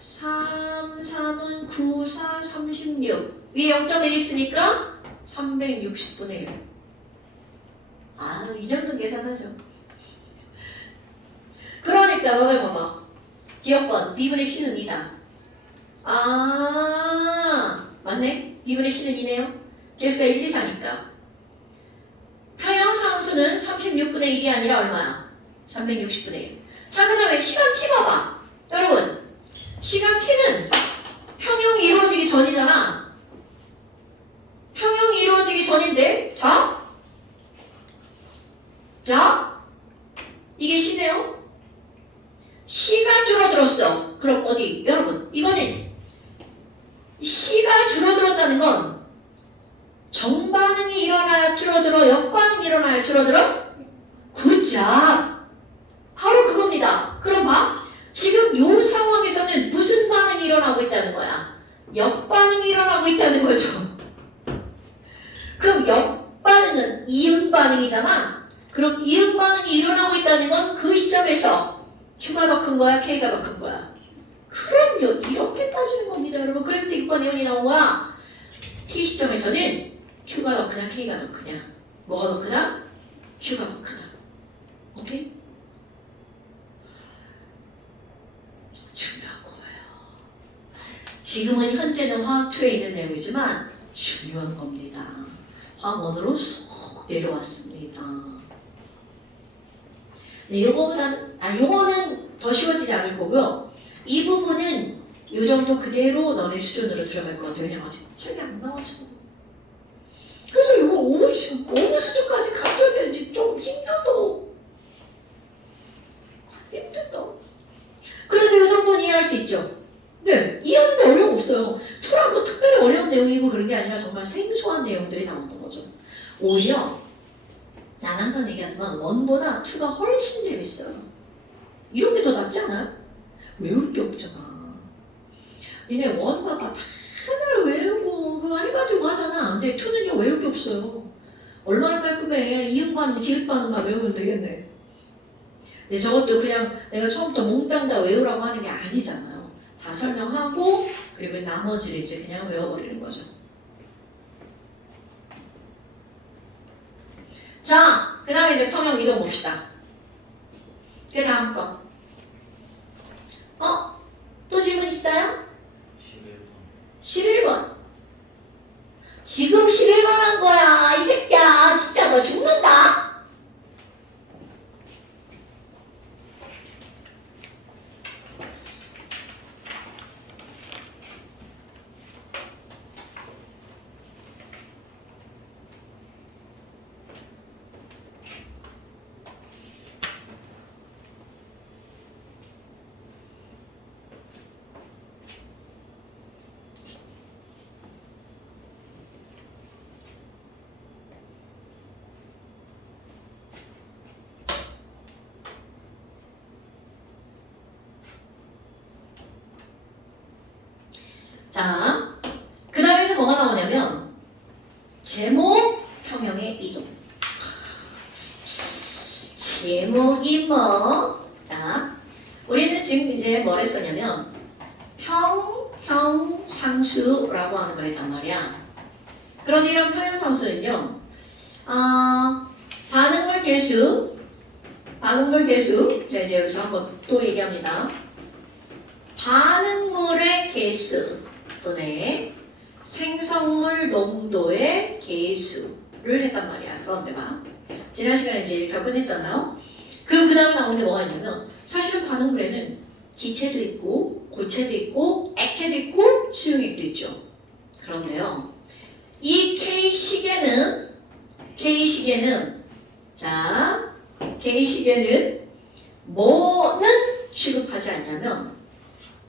3, 3은 9, 4, 36 위에 0.1 있으니까 360분의 1 이 정도 계산하죠. 그러니까 너를 봐봐. 기억번 B분의 C는 2다. 맞네? B분의 C는 2네요. 개수가 1, 2, 4니까 평형상수는 36분의 1이 아니라 얼마야? 360분의 1. 자, 그 다음에 시간 t 봐봐. 여러분 시간 t는 평형이 이루어지기 전이잖아. 평형이 이루어지기 전인데 자 이게 C네요. C가 줄어들었어. 그럼 어디? 여러분 이거는 C가 줄어들었다는 건 정반응이 일어나야 줄어들어? 역반응이 일어나야 줄어들어? 굿잡! 바로 그겁니다. 그럼 봐. 지금 이 상황에서는 무슨 반응이 일어나고 있다는 거야? 역반응이 일어나고 있다는 거죠. 그럼 역반응은 이응 반응이잖아. 그럼 이응 반응이 일어나고 있다는 건 그 시점에서 Q가 더 큰 거야? K가 더 큰 거야? 그럼요. 이렇게 따지는 겁니다, 여러분. 그래서 6번 예언이 나온 거야. T 시점에서는 Q가 더 크냐, K가 더 크냐? 뭐가 더 크냐? Q가 더 크다. 오케이? 중요한 거예요. 지금은 현재는 화학2에 있는 내용이지만 중요한 겁니다. 화학1으로 쏙 내려왔습니다. 네, 요거는 더 쉬워지지 않을 거고요. 이 부분은 이 정도 그대로 너네 수준으로 들어갈 것 같아요. 왜냐면 아직 책이 안 나왔어. 그래서 이거 어느 수준까지 가져야 되는지 좀 힘들다. 그래도 이 정도는 이해할 수 있죠. 네, 이해하는데 어려움 없어요. 철학은 특별히 어려운 내용이고 그런 게 아니라 정말 생소한 내용들이 나오는 거죠. 오히려 난 항상 얘기하지만 원보다 2가 훨씬 재밌어요. 이런 게 더 낫지 않아요? 외울 게 없잖아. 니네 원과 다 하나를 외우고 그거 해가지고 하잖아. 근데 2는요 외울 게 없어요. 얼마나 깔끔해. 이응반응, 지읒반응만 외우면 되겠네. 근데 저것도 그냥 내가 처음부터 몽땅 다 외우라고 하는 게 아니잖아요. 다 설명하고 그리고 나머지를 이제 그냥 외워버리는 거죠. 자, 그 다음에 이제 평형 이동 봅시다. 그 다음 거. 또 질문 있어요? 11번. 11번. 지금 11번 한 거야. 이 새끼야. 진짜 너 죽는다. 자, 그 다음에서 뭐가 나오냐면 제목 평형의 이동. 제목이 뭐? 자, 우리는 지금 이제 뭘 했었냐면 평형상수라고 하는 걸 했단 말이야. 그런데 이런 평형상수는요, 반응물 개수, 자 이제 여기서 한번 또 얘기합니다. 반응물의 개수 분의 생성물 농도의 개수를 했단 말이야. 그런데 봐. 지난 시간에 이제 결근했잖아요. 그 다음에 나오는 게 뭐가 있냐면 사실은 반응물에는 기체도 있고 고체도 있고 액체도 있고 수용액도 있죠. 그런데요. 이 K시계는 뭐는 취급하지 않냐면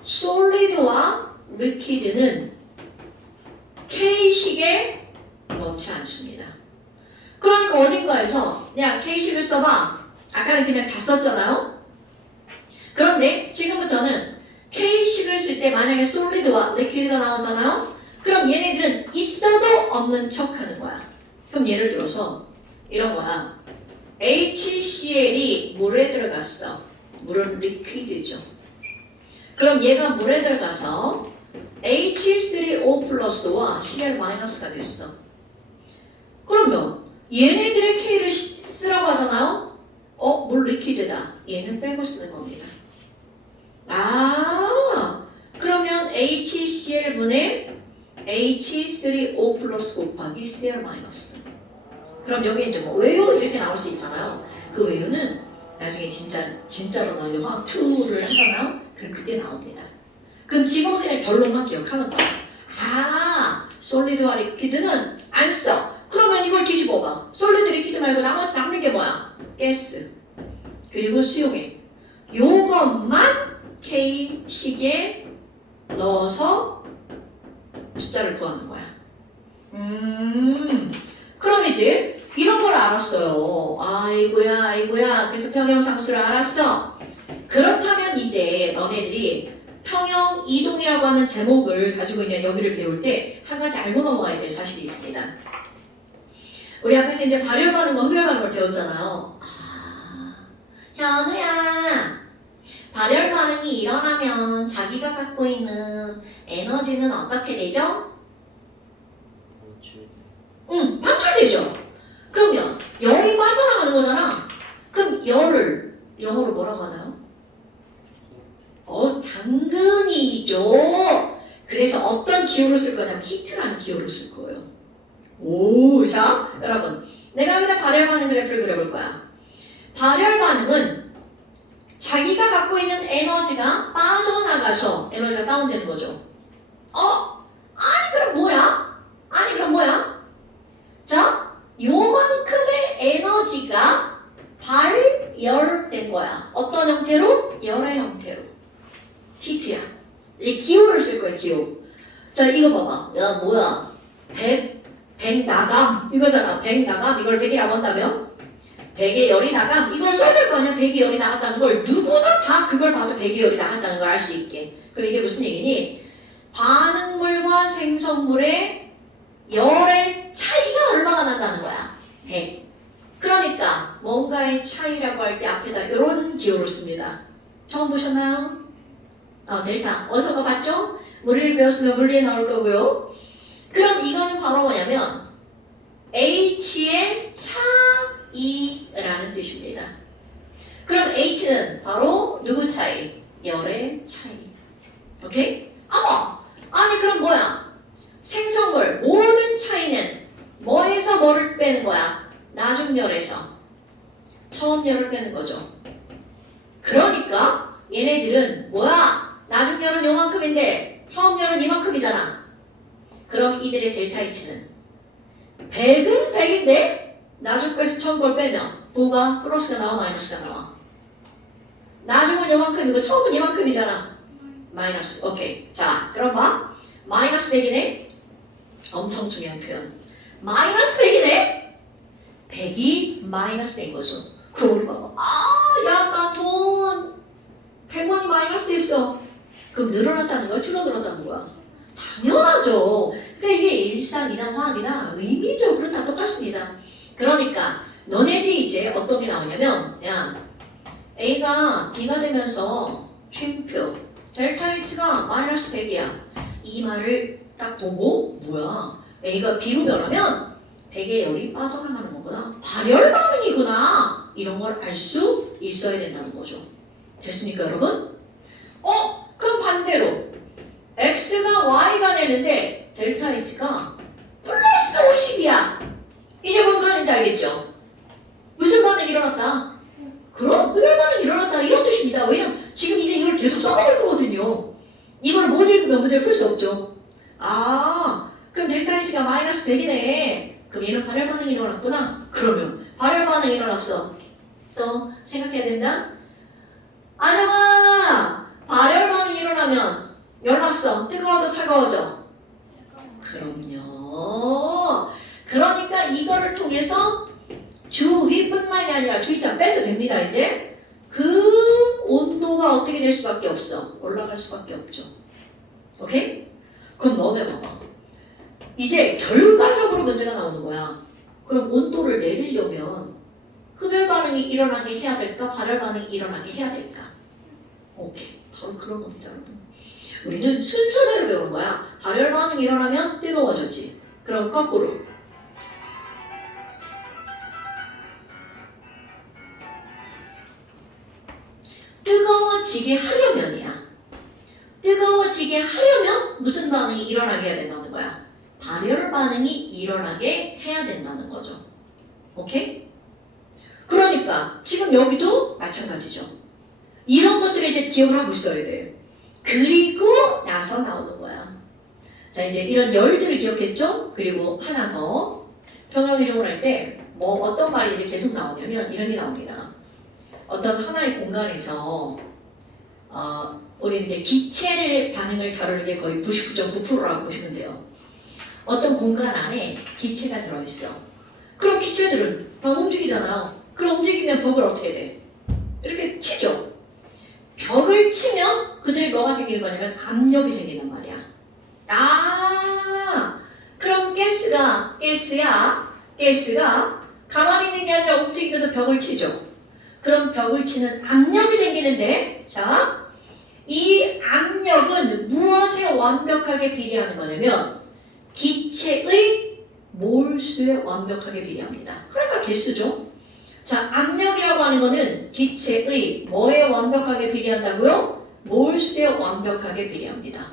솔리드와 리퀴드는 K식에 넣지 않습니다. 그러니까 어딘가에서 그냥 K식을 써봐. 아까는 그냥 다 썼잖아요. 그런데 지금부터는 K식을 쓸 때 만약에 솔리드와 리퀴드가 나오잖아요. 그럼 얘네들은 있어도 없는 척 하는 거야. 그럼 예를 들어서 이런 거야. HCl이 물에 들어갔어. 물은 리퀴드죠. 그럼 얘가 물에 들어가서 H3O 플러스와 Cl 마이너스가 됐어. 그러면 얘네들의 K를 쓰라고 하잖아요. 물 리퀴드다. 얘는 빼고 쓰는 겁니다. 그러면 HCl분의 H3O 플러스 곱하기 Cl 마이너스. 그럼 여기 이제 뭐 외유 이렇게 나올 수 있잖아요. 그 외유는 나중에 진짜로 나오면 화학 2를 하잖아요. 그럼 그때 나옵니다. 그럼 지금은 그냥 결론만 기억하는 거야. 솔리드와 리퀴드는 안 써. 그러면 이걸 뒤집어봐. 솔리드, 리퀴드 말고 나머지 남는 게 뭐야? 가스. 그리고 수용액. 요것만 K식에 넣어서 숫자를 구하는 거야. 그럼 이제 이런 걸 알았어요. 아이고야. 그래서 평형상수를 알았어. 그렇다면 이제 너네들이 평형 이동이라고 하는 제목을 가지고 있는 여기를 배울 때 한 가지 알고 넘어가야 될 사실이 있습니다. 우리 앞에서 이제 발열 반응과 흡열 반응을 배웠잖아요. 현우야, 발열 반응이 일어나면 자기가 갖고 있는 에너지는 어떻게 되죠? 방출되죠. 그러면 열이 빠져나가는 거잖아. 그럼 열을 영어로 뭐라고 하나요? 당근이죠. 그래서 어떤 기호를 쓸 거냐면 히트라는 기호를 쓸 거예요. 자, 여러분, 내가 여기다 발열 반응 그래프를 그려볼 거야. 발열 반응은 자기가 갖고 있는 에너지가 빠져나가서 에너지가 다운되는 거죠. 그럼 뭐야? 자, 요만큼의 에너지가 발열된 거야. 어떤 형태로? 열의 형태로. 히트야. 이 기호를 쓸 거야, 기호. 자, 이거 봐봐. 야, 뭐야? 100 나감. 이거잖아. 100 나감. 이걸 100이라고 한다면 100의 열이 나감. 이걸 써야 될 거 아니야? 100의 열이 나갔다는 걸. 누구나 다 그걸 봐도 100의 열이 나갔다는 걸 알 수 있게. 그럼 이게 무슨 얘기니? 반응물과 생성물의 열의 차이가 얼마가 난다는 거야? 100. 그러니까 뭔가의 차이라고 할 때 앞에다 이런 기호를 씁니다. 처음 보셨나요? 델타. 어디서 봤죠? 물리를 배웠으면 물리에 나올 거고요. 그럼 이거는 바로 뭐냐면 H의 차이라는 뜻입니다. 그럼 H는 바로 누구 차이? 열의 차이. 오케이? 아니 그럼 뭐야? 생성물 모든 차이는 뭐에서 뭐를 빼는 거야? 나중열에서 처음열을 빼는 거죠. 그러니까 얘네들은 뭐야? 나중열은 요만큼인데 처음열은 이만큼이잖아. 그럼 이들의 델타 H는 100은 100인데 나중 거에서 처음 걸 빼면 뭐가 플러스가 나와 마이너스가 나와? 나중은 요만큼이고 처음은 이만큼이잖아. 마이너스. 오케이. 자 그럼 봐. 마이너스 100이네. 엄청 중요한 표현. 마이너스 100이네. 100이 마이너스 된 거죠. 그럼 우리 봐봐. 야, 나 돈 100원이 마이너스 됐어. 그럼 늘어났다는 거야? 줄어들었다는 거야? 당연하죠. 그러니까 이게 일상이나 화학이나 의미적으로 다 똑같습니다. 그러니까 너네들이 이제 어떤 게 나오냐면 야, A가 B가 되면서 쉼표 델타 H가 마이너스 100이야. 이 말을 딱 보고 뭐야? A가 B로 변하면 100의 열이 빠져나가는 거구나. 발열 반응이구나. 이런 걸 알 수 있어야 된다는 거죠. 됐습니까, 여러분? 그럼 반대로 X가 Y가 되는데 델타 H가 플러스 50이야. 이제 뭔 말인지 알겠죠? 무슨 반응이 일어났다? 그럼 흡열 반응이 일어났다. 이런 뜻입니다. 왜냐면 지금 이제 이걸 계속 써먹을 거거든요. 이걸 못 읽으면 문제를 풀 수 없죠. 그럼 델타 H가 마이너스 100이네. 그럼 얘는 발열 반응이 일어났구나. 그러면 발열 반응이 일어났어. 또 생각해야 된다. 아정아, 발열 반응이 일어나면 열났어. 뜨거워져, 차가워져? 그럼요. 그러니까 이거를 통해서 주위뿐만이 아니라 주위자 빼도 됩니다. 이제 그 온도가 어떻게 될 수밖에 없어. 올라갈 수밖에 없죠. 오케이? 그럼 너네 봐봐. 이제 결과적으로 문제가 나오는 거야. 그럼 온도를 내리려면 흡열 반응이 일어나게 해야 될까? 발열 반응이 일어나게 해야 될까? 오케이. 바로 그런 겁니다, 여러분. 우리는 순서대로 배우는 거야. 발열 반응이 일어나면 뜨거워졌지. 그럼 거꾸로. 뜨거워지게 하려면이야. 뜨거워지게 하려면 무슨 반응이 일어나게 해야 된다는 거야? 발열 반응이 일어나게 해야 된다는 거죠. 오케이? 그러니까 지금 여기도 마찬가지죠. 이런 것들을 이제 기억을 하고 있어야 돼. 그리고 나서 나오는 거야. 자, 이제 이런 열들을 기억했죠? 그리고 하나 더. 평형이동을 할 때 뭐 어떤 말이 이제 계속 나오냐면 이런 게 나옵니다. 어떤 하나의 공간에서 우리 이제 기체를 반응을 다루는 게 거의 99.9%라고 보시면 돼요. 어떤 공간 안에 기체가 들어있어. 그럼 기체들은 막 움직이잖아요. 그럼 움직이면 벽을 어떻게 돼? 이렇게 치죠. 벽을 치면 그들이 뭐가 생기는 거냐면 압력이 생기는 말이야. 그럼 가스가 가만히 있는 게 아니라 움직이면서 벽을 치죠. 그럼 벽을 치는 압력이 생기는데, 자, 이 압력은 무엇에 완벽하게 비례하는 거냐면 기체의 몰수에 완벽하게 비례합니다. 그러니까 개수죠. 자, 압력이라고 하는 거는 기체의 뭐에 완벽하게 비례한다고요? 몰수에 완벽하게 비례합니다.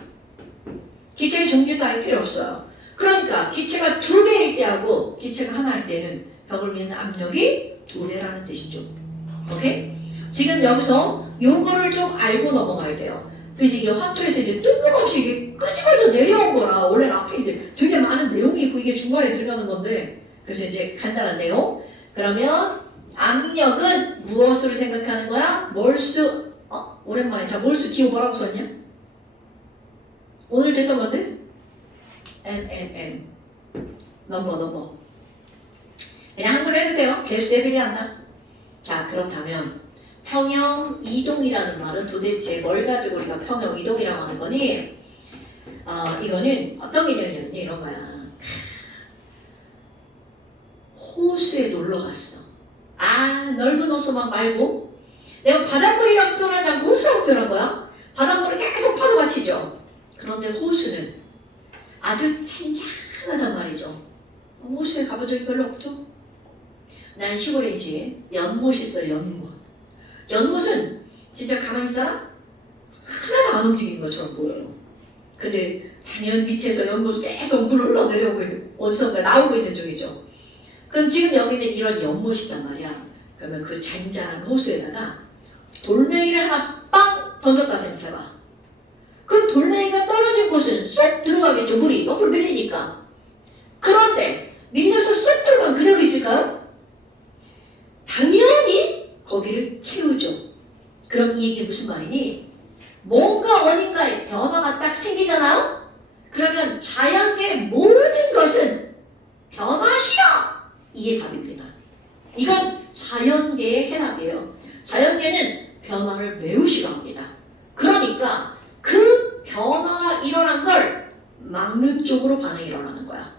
기체의 종류 따위 필요 없어요. 그러니까 기체가 2배일 때하고 기체가 하나일 때는 벽을 미는 압력이 2배라는 뜻이죠. 오케이? 지금 여기서 요거를 좀 알고 넘어가야 돼요. 그래서 이게 화투에서 이제 뜬금없이 이게 끄집어져 내려온 거라. 원래는 앞에 이제 되게 많은 내용이 있고 이게 중간에 들어가는 건데. 그래서 이제 간단한 내용. 그러면 압력은 무엇으로 생각하는 거야? 몰수. 오랜만에. 자, 몰수 기호 뭐라고 썼냐? 오늘 됐던 건데? N. 넘버. 그냥 한글 해도 돼요. 개수에 비례한다. 자, 그렇다면 평형 이동이라는 말은 도대체 뭘 가지고 우리가 평형 이동이라고 하는 거니? 이거는 어떤 개념이냐면 이런 거야. 호수에 놀러 갔어. 넓은 호수만 말고 내가 바닷물이라고 표현하지 않고 호수라고 표현한 거야. 바닷물을 계속 파도가 치죠. 그런데 호수는 아주 잔잔하단 말이죠. 호수에 가본 적이 별로 없죠? 난 시골에 이제 연못이 있어요. 연못은 진짜 가만히 있잖아? 하나도 안 움직이는 것처럼 보여요. 근데 당연 밑에서 연못 계속 물 흘러내려오고 있는, 어디선가 나오고 있는 중이죠. 그럼 지금 여기는 이런 연못이 있단 말이야. 그러면 그 잔잔한 호수에다가 돌멩이를 하나 빵 던졌다 생각해봐. 그럼 돌멩이가 떨어진 곳은 쏙 들어가겠죠. 물이 옆으로 밀리니까. 그런데 밀려서 쏙 들어가면 그대로 있을까요? 당연히 거기를 채우죠. 그럼 이 얘기 무슨 말이니? 뭔가 어딘가에 변화가 딱 생기잖아요? 그러면 자연계의 모든 것은 변화 싫어! 이게 답입니다. 이건 자연계의 해답이에요. 자연계는 변화를 매우 싫어합니다. 그러니까 그 변화가 일어난 걸 막는 쪽으로 반응이 일어나는 거야.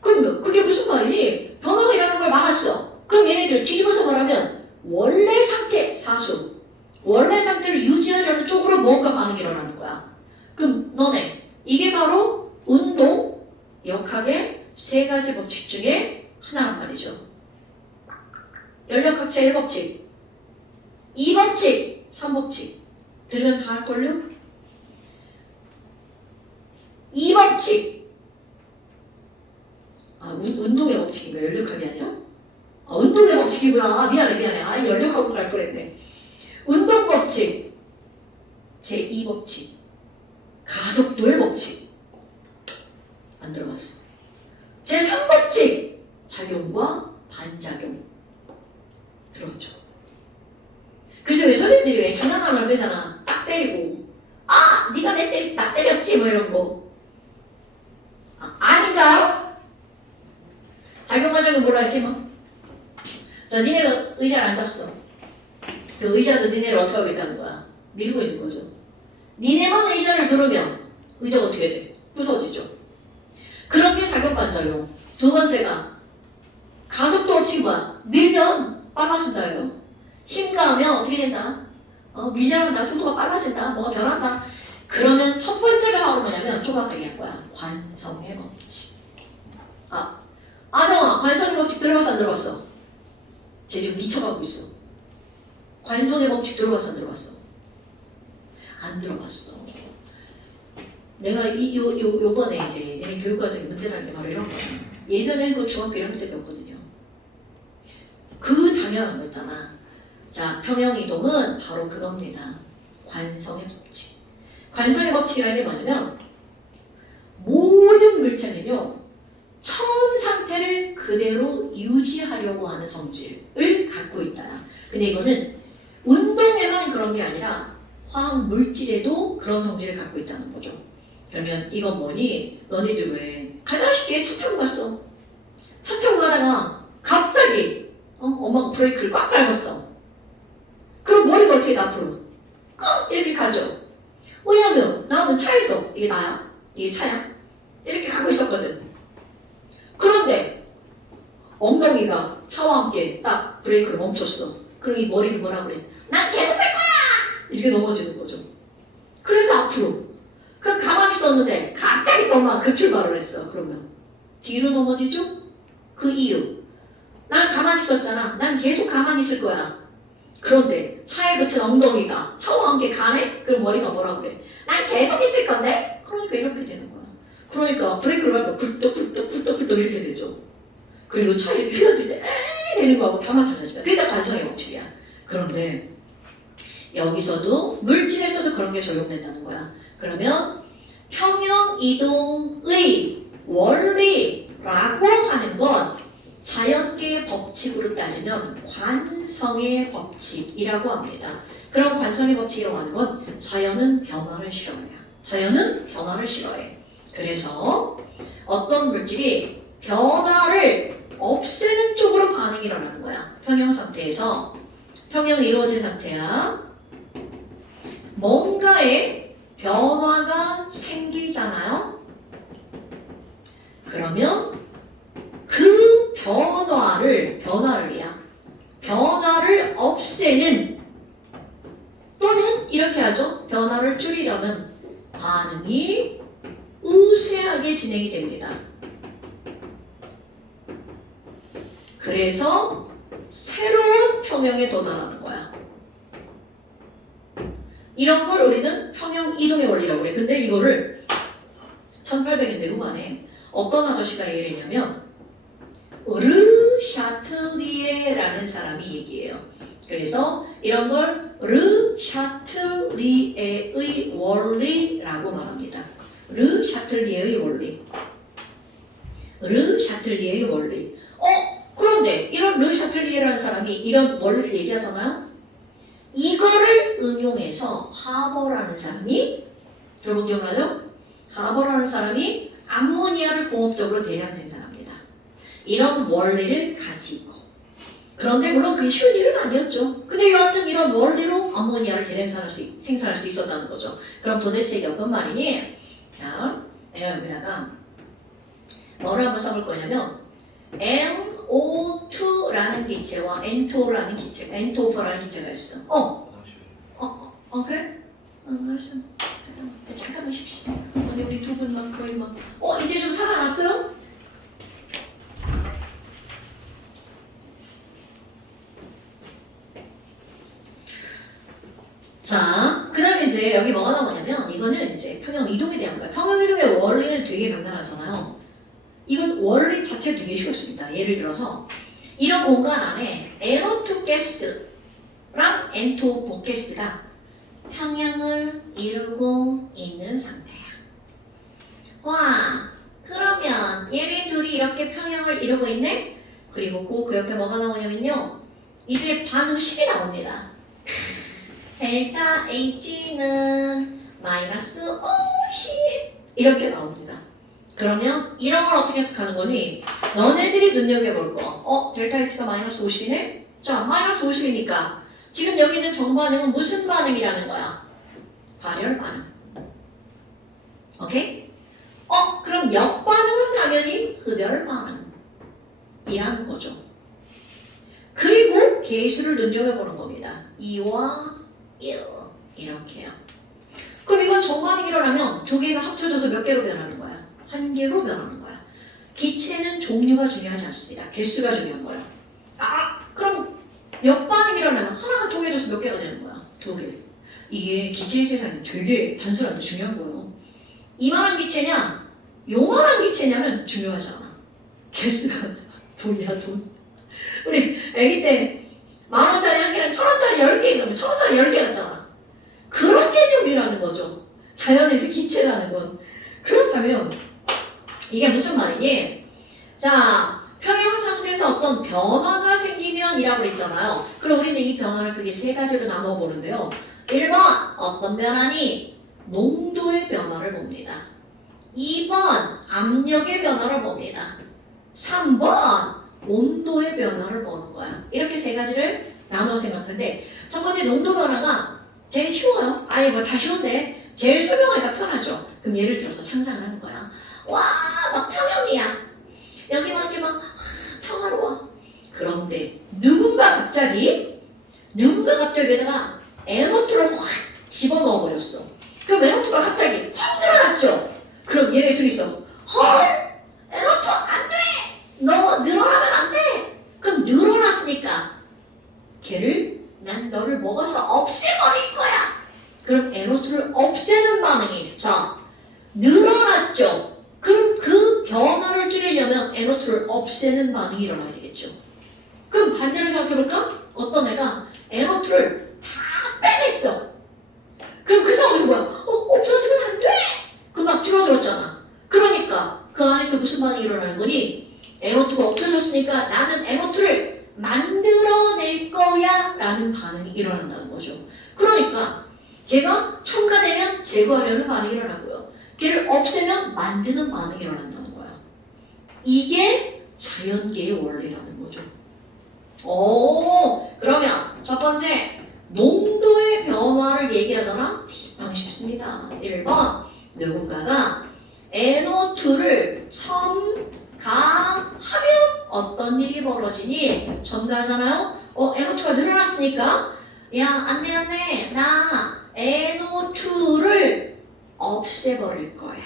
그러면 그게 무슨 말이니? 변화가 일어나는 걸 막았어. 그럼 얘네들 뒤집어서 말하면 원래 상태, 사수. 원래 상태를 유지하려는 쪽으로 뭔가 반응이 일어나는 거야. 그럼 너네 이게 바로 운동, 역학의 세 가지 법칙 중에 하나란 말이죠. 연력학체 1법칙, 2법칙, 3법칙 들으면 다 할걸요? 2법칙 운동의 법칙인가? 연력학이 아니라? 운동의 법칙이구나. 미안해. 연력하고 갈 뻔했네. 운동 법칙 제2법칙 가속도의 법칙 안 들어봤어. 제3법칙 작용과 반작용 들어봤죠. 그래서 왜 선생님들이 왜 장난하는 걸 빼잖아. 딱 때리고 네가 나 때렸지 뭐 이런 거 아닌가요? 작용 반작용 몰라 이렇게 뭐. 자 니네가 의자를 앉았어. 그 의자도 니네를 어떻게 하겠다는 거야? 밀고 있는 거죠. 니네만 의자를 들으면 의자가 어떻게 돼? 부서지죠. 그런 게 작용 반작용. 두 번째가 가속도 법칙이 뭐야? 밀면 빨라진다예요. 힘 가하면 어떻게 된다? 밀려난다. 속도가 빨라진다. 뭐가 변한다. 그러면 첫 번째가 바로 뭐냐면 조각하게 할 거야. 관성의 법칙. 아정아 관성의 법칙 들어봤어 안 들어봤어? 쟤 지금 미쳐가고 있어. 관성의 법칙 들어봤어 안 들어봤어? 안 들어봤어. 내가 요번에 이제 얘네 교육과정에 문제라는 게 바로 이런 거야. 예전에는 그 중학교 1학년 때 배웠거든요. 그 당연한 거 있잖아. 자, 평형이동은 바로 그겁니다. 관성의 법칙. 관성의 법칙이라는 게 뭐냐면 모든 물체는요. 처음 상태를 그대로 유지하려고 하는 성질을 갖고 있다. 근데 이거는 운동에만 그런 게 아니라 화학 물질에도 그런 성질을 갖고 있다는 거죠. 그러면 이건 뭐니? 너희들 왜 가장 쉽게 차 타고 갔어. 차 타고 가다가 갑자기 엄마가 브레이크를 꽉 밟았어. 그럼 머리가 어떻게 돼 앞으로? 이렇게 가죠. 왜냐면 나는 차에서 이게 나야? 이게 차야? 이렇게 가고 있었거든. 그런데 엉덩이가 차와 함께 딱 브레이크를 멈췄어. 그럼 이 머리를 뭐라 그래? 난 계속 갈 거야! 이렇게 넘어지는 거죠. 그래서 앞으로. 그 가만히 있었는데 갑자기 또 엄마가 급출발을 했어. 그러면 뒤로 넘어지죠? 그 이유. 난 가만히 있었잖아. 난 계속 가만히 있을 거야. 그런데 차에 붙은 엉덩이가 차와 함께 가네? 그럼 머리가 뭐라 그래? 난 계속 있을 건데? 그러니까 이렇게 되는 거야. 그러니까 브레이크를 밟으면 굴떡굴떡 이렇게 되죠. 그리고 차를 휘어들 때 되는 거하고 다 마찬가지야. 그게 다 관성의 법칙이야. 그런데 여기서도 물질에서도 그런 게 적용된다는 거야. 그러면 평형 이동의 원리라고 하는 건 자연계의 법칙으로 따지면 관성의 법칙이라고 합니다. 그럼 관성의 법칙이라고 하는 건 자연은 변화를 싫어해요. 자연은 변화를 싫어해. 그래서 어떤 물질이 변화를 없애는 쪽으로 반응이 일어나는 거야. 평형 상태에서 평형이 이루어진 상태야. 뭔가의 변화가 생기잖아요. 그러면 그 변화 과정이 우세하게 진행이 됩니다. 그래서 새로운 평형에 도달하는 거야. 이런 걸 우리는 평형 이동의 원리라고 그래. 근데 이거를 1800년대 후반에 어떤 아저씨가 얘기를 했냐면 르 샤틀리에라는 사람이 얘기해요. 그래서 이런 걸 르 샤틀리에의 원리라고 말합니다. 르 샤틀리에의 원리. 르 샤틀리에의 원리. 그런데 이런 르 샤틀리에라는 사람이 이런 원리를 얘기하잖아요. 이거를 응용해서 하버라는 사람이, 여러분 기억나죠? 하버라는 사람이 암모니아를 공업적으로 대량 생산합니다. 이런 원리를 가지고. 그런데 물론 그게 쉬운 일은 아니었죠. 근데 여하튼 이런 원리로 암모니아를 대량 생산할 수 있었다는 거죠. 그럼 도대체 이게 어떤 말이니? 자, 내가 여기다가 뭐를 한번 써볼 거냐면 NO2라는 기체와 N2라는 기체, N2O4라는 기체가 있어. 그래? 알았어. 잠깐만 쉽시다. 근데 우리 두 분만 거의 막. 이제 좀 살아났어요? 자, 그 다음에 이제 여기 뭐가 나오냐면 이거는 이제 평형 이동에 대한 거야. 평형 이동의 원리는 되게 간단하잖아요. 이건 원리 자체 되게 쉬웠습니다. 예를 들어서 이런 공간 안에 NO2 가스랑 N2O4 가스가 평형을 이루고 있는 상태야. 와, 그러면 얘네 둘이 이렇게 평형을 이루고 있네? 그리고 꼭 그 옆에 뭐가 나오냐면요. 이들의 반응식이 나옵니다. 델타 H는 마이너스 50 이렇게 나옵니다. 그러면 이런 걸 어떻게 해석하는 거니? 너네들이 눈여겨볼 거. 델타 H가 마이너스 50이네? 자, 마이너스 50이니까 지금 여기 있는 정반응은 무슨 반응이라는 거야? 발열 반응. 오케이? 그럼 역반응은 당연히 흡열 반응이라는 거죠. 그리고 계수를 눈여겨보는 겁니다. 2와 1 이렇게요. 그럼 이건 정반응이 일어나면 두 개가 합쳐져서 몇 개로 변하는 거야? 한 개로 변하는 거야. 기체는 종류가 중요하지 않습니다. 개수가 중요한 거야. 그럼 역반응이 일어나면 하나가 동해져서 몇 개가 되는 거야? 두 개. 이게 기체의 세상이 되게 단순한데 중요한 거예요. 이만한 기체냐, 요만한 기체냐는 중요하지 않아. 개수가 돈이야 돈. 우리 아기 때 10,000원짜리 한 개랑 1,000원짜리 10개 그러면 1,000원짜리 10개였잖아. 그런 개념이라는 거죠. 자연에서 기체라는 건. 그렇다면 이게 무슨 말이니? 자, 평형 상태에서 어떤 변화가 생기면 이라고 그랬잖아요. 그럼 우리는 이 변화를 크게 세 가지로 나눠 보는데요. 1번 어떤 변화니? 농도의 변화를 봅니다. 2번 압력의 변화를 봅니다. 3번 온도의 변화를 보는 거야. 이렇게 세 가지를 나눠 생각하는데 첫 번째 농도 변화가 제일 쉬워요. 뭐 다 쉬운데 제일 설명하기가 편하죠. 그럼 예를 들어서 상상을 하는 거야. 와, 막 평형이야. 여기 막 이렇게 막 평화로워. 그런데 누군가 갑자기 여기다가 NO2를 확 집어넣어 버렸어. 그럼 NO2가 갑자기 확 늘어났죠. 그럼 얘네 둘이서 헐! NO2 안 돼! 너 늘어나면 안 돼! 그럼 늘어났으니까 난 너를 먹어서 없애버릴 거야. 그럼 NO2를 없애는 반응이 늘어났죠. 그럼 그 변화를 줄이려면 NO2를 없애는 반응이 일어나야 되겠죠. 그럼 반대로 생각해볼까? 어떤 애가 NO2를 다 빼냈어. 그럼 그 상황에서 뭐야? 없어지면 안 돼! 그럼 막 줄어들었잖아. 그러니까 그 안에서 무슨 반응이 일어나는 거니? NO2가 없어졌으니까 나는 NO2를 만들어낼 거야 라는 반응이 일어난다는 거죠. 그러니까 걔가 첨가되면 제거하려는 반응이 일어나고요. 걔를 없애면 만드는 반응이 일어난다는 거야. 이게 자연계의 원리라는 거죠. 그러면 첫 번째 농도의 변화를 얘기하잖아? 쉽습니다. 1번 누군가가 NO2를 첨가하면 어떤 일이 벌어지니? 첨가하잖아요? NO2가 늘어났으니까 야 안돼 나 NO2를 없애버릴 거야.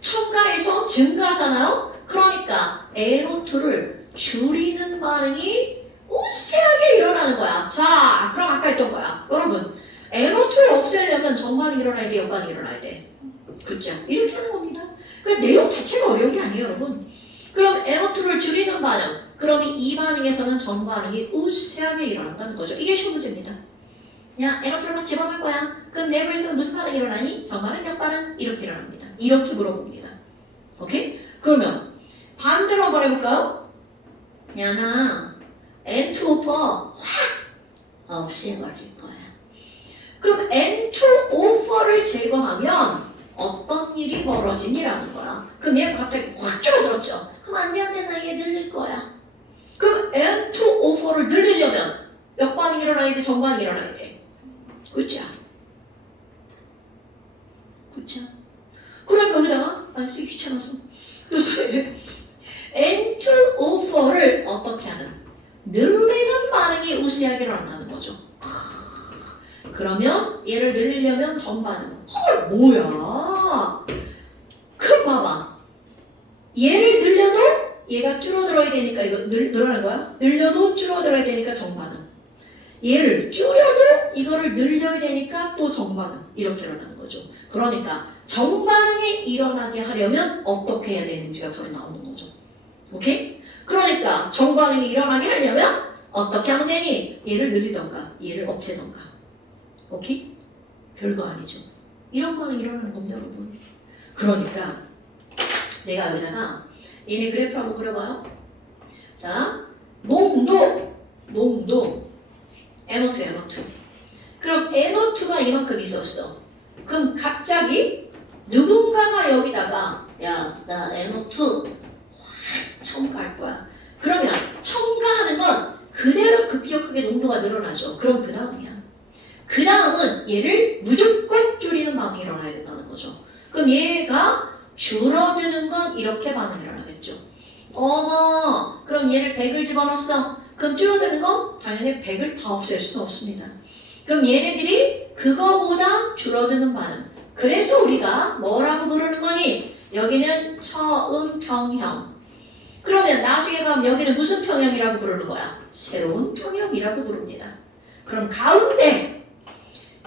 첨가해서 증가하잖아요. 그러니까 NO2를 줄이는 반응이 우세하게 일어나는 거야. 자, 그럼 아까 했던 거야. 여러분, NO2를 없애려면 정반응이 일어나야 돼, 역반응이 일어나야 돼. 그죠? 이렇게 하는 겁니다. 그 내용 자체가 어려운 게 아니에요, 여러분. 그럼 NO2를 줄이는 반응. 그럼 이 반응에서는 정반응이 우세하게 일어난다는 거죠. 이게 시험 문제입니다. 야, NO2를 막 집어넣을 거야. 그럼 내부에서는 무슨 반응이 일어나니? 정반응, 역반응? 이렇게 일어납니다. 이렇게 물어봅니다. 오케이? 그러면 반대로 한번 해볼까요? 야, 나 N2O4 확 없애버릴 거야. 그럼 N2O4를 제거하면 어떤 일이 벌어지니라는 거야. 그럼 얘가 갑자기 확 줄어들었죠. 그럼 안 돼, 나 얘 늘릴 거야. 그럼 N2O4를 늘리려면 역반응이 일어나야 돼, 정반응이 일어나야 돼. 그렇죠? 그렇죠? 그럼 여기다가 쓰기 귀찮아서 또 써야 돼. N2O4를 어떻게 하는? 늘리는 반응이 우세하게 일어난다는 거죠. 그러면 얘를 늘리려면 정반응. 헐, 뭐야? 그럼 봐봐. 얘를 늘려도 얘가 줄어들어야 되니까 이거 늘어난 거야? 늘려도 줄어들어야 되니까 정반응. 얘를 줄여도 이거를 늘려야 되니까 또 정반응. 이렇게 일어나는 거죠. 그러니까 정반응이 일어나게 하려면 어떻게 해야 되는지가 바로 나오는 거죠. 오케이? 그러니까 정반응이 일어나게 하려면 어떻게 하면 되니? 얘를 늘리던가 얘를 없애던가. 오케이? 별거 아니죠. 이런 반응이 일어나는 겁니다, 여러분. 그러니까 내가 여기다가 얘네 그래프 한번 그려봐요. 자, 농도 NO2. 그럼 NO2가 이만큼 있었어. 그럼 갑자기 누군가가 여기다가 야, 나 NO2 확 첨가할 거야. 그러면 첨가하는 건 그대로 급격하게 농도가 늘어나죠. 그럼 그 다음이야. 그 다음은 얘를 무조건 줄이는 반응이 일어나야 된다는 거죠. 그럼 얘가 줄어드는 건 이렇게 반응이 일어나겠죠. 어머, 그럼 얘를 100을 집어넣었어. 그럼 줄어드는 건 당연히 100을 다 없앨 수는 없습니다. 그럼 얘네들이 그거보다 줄어드는 반응. 그래서 우리가 뭐라고 부르는 거니? 여기는 처음평형. 그러면 나중에 가면 여기는 무슨 평형이라고 부르는 거야? 새로운 평형이라고 부릅니다. 그럼 가운데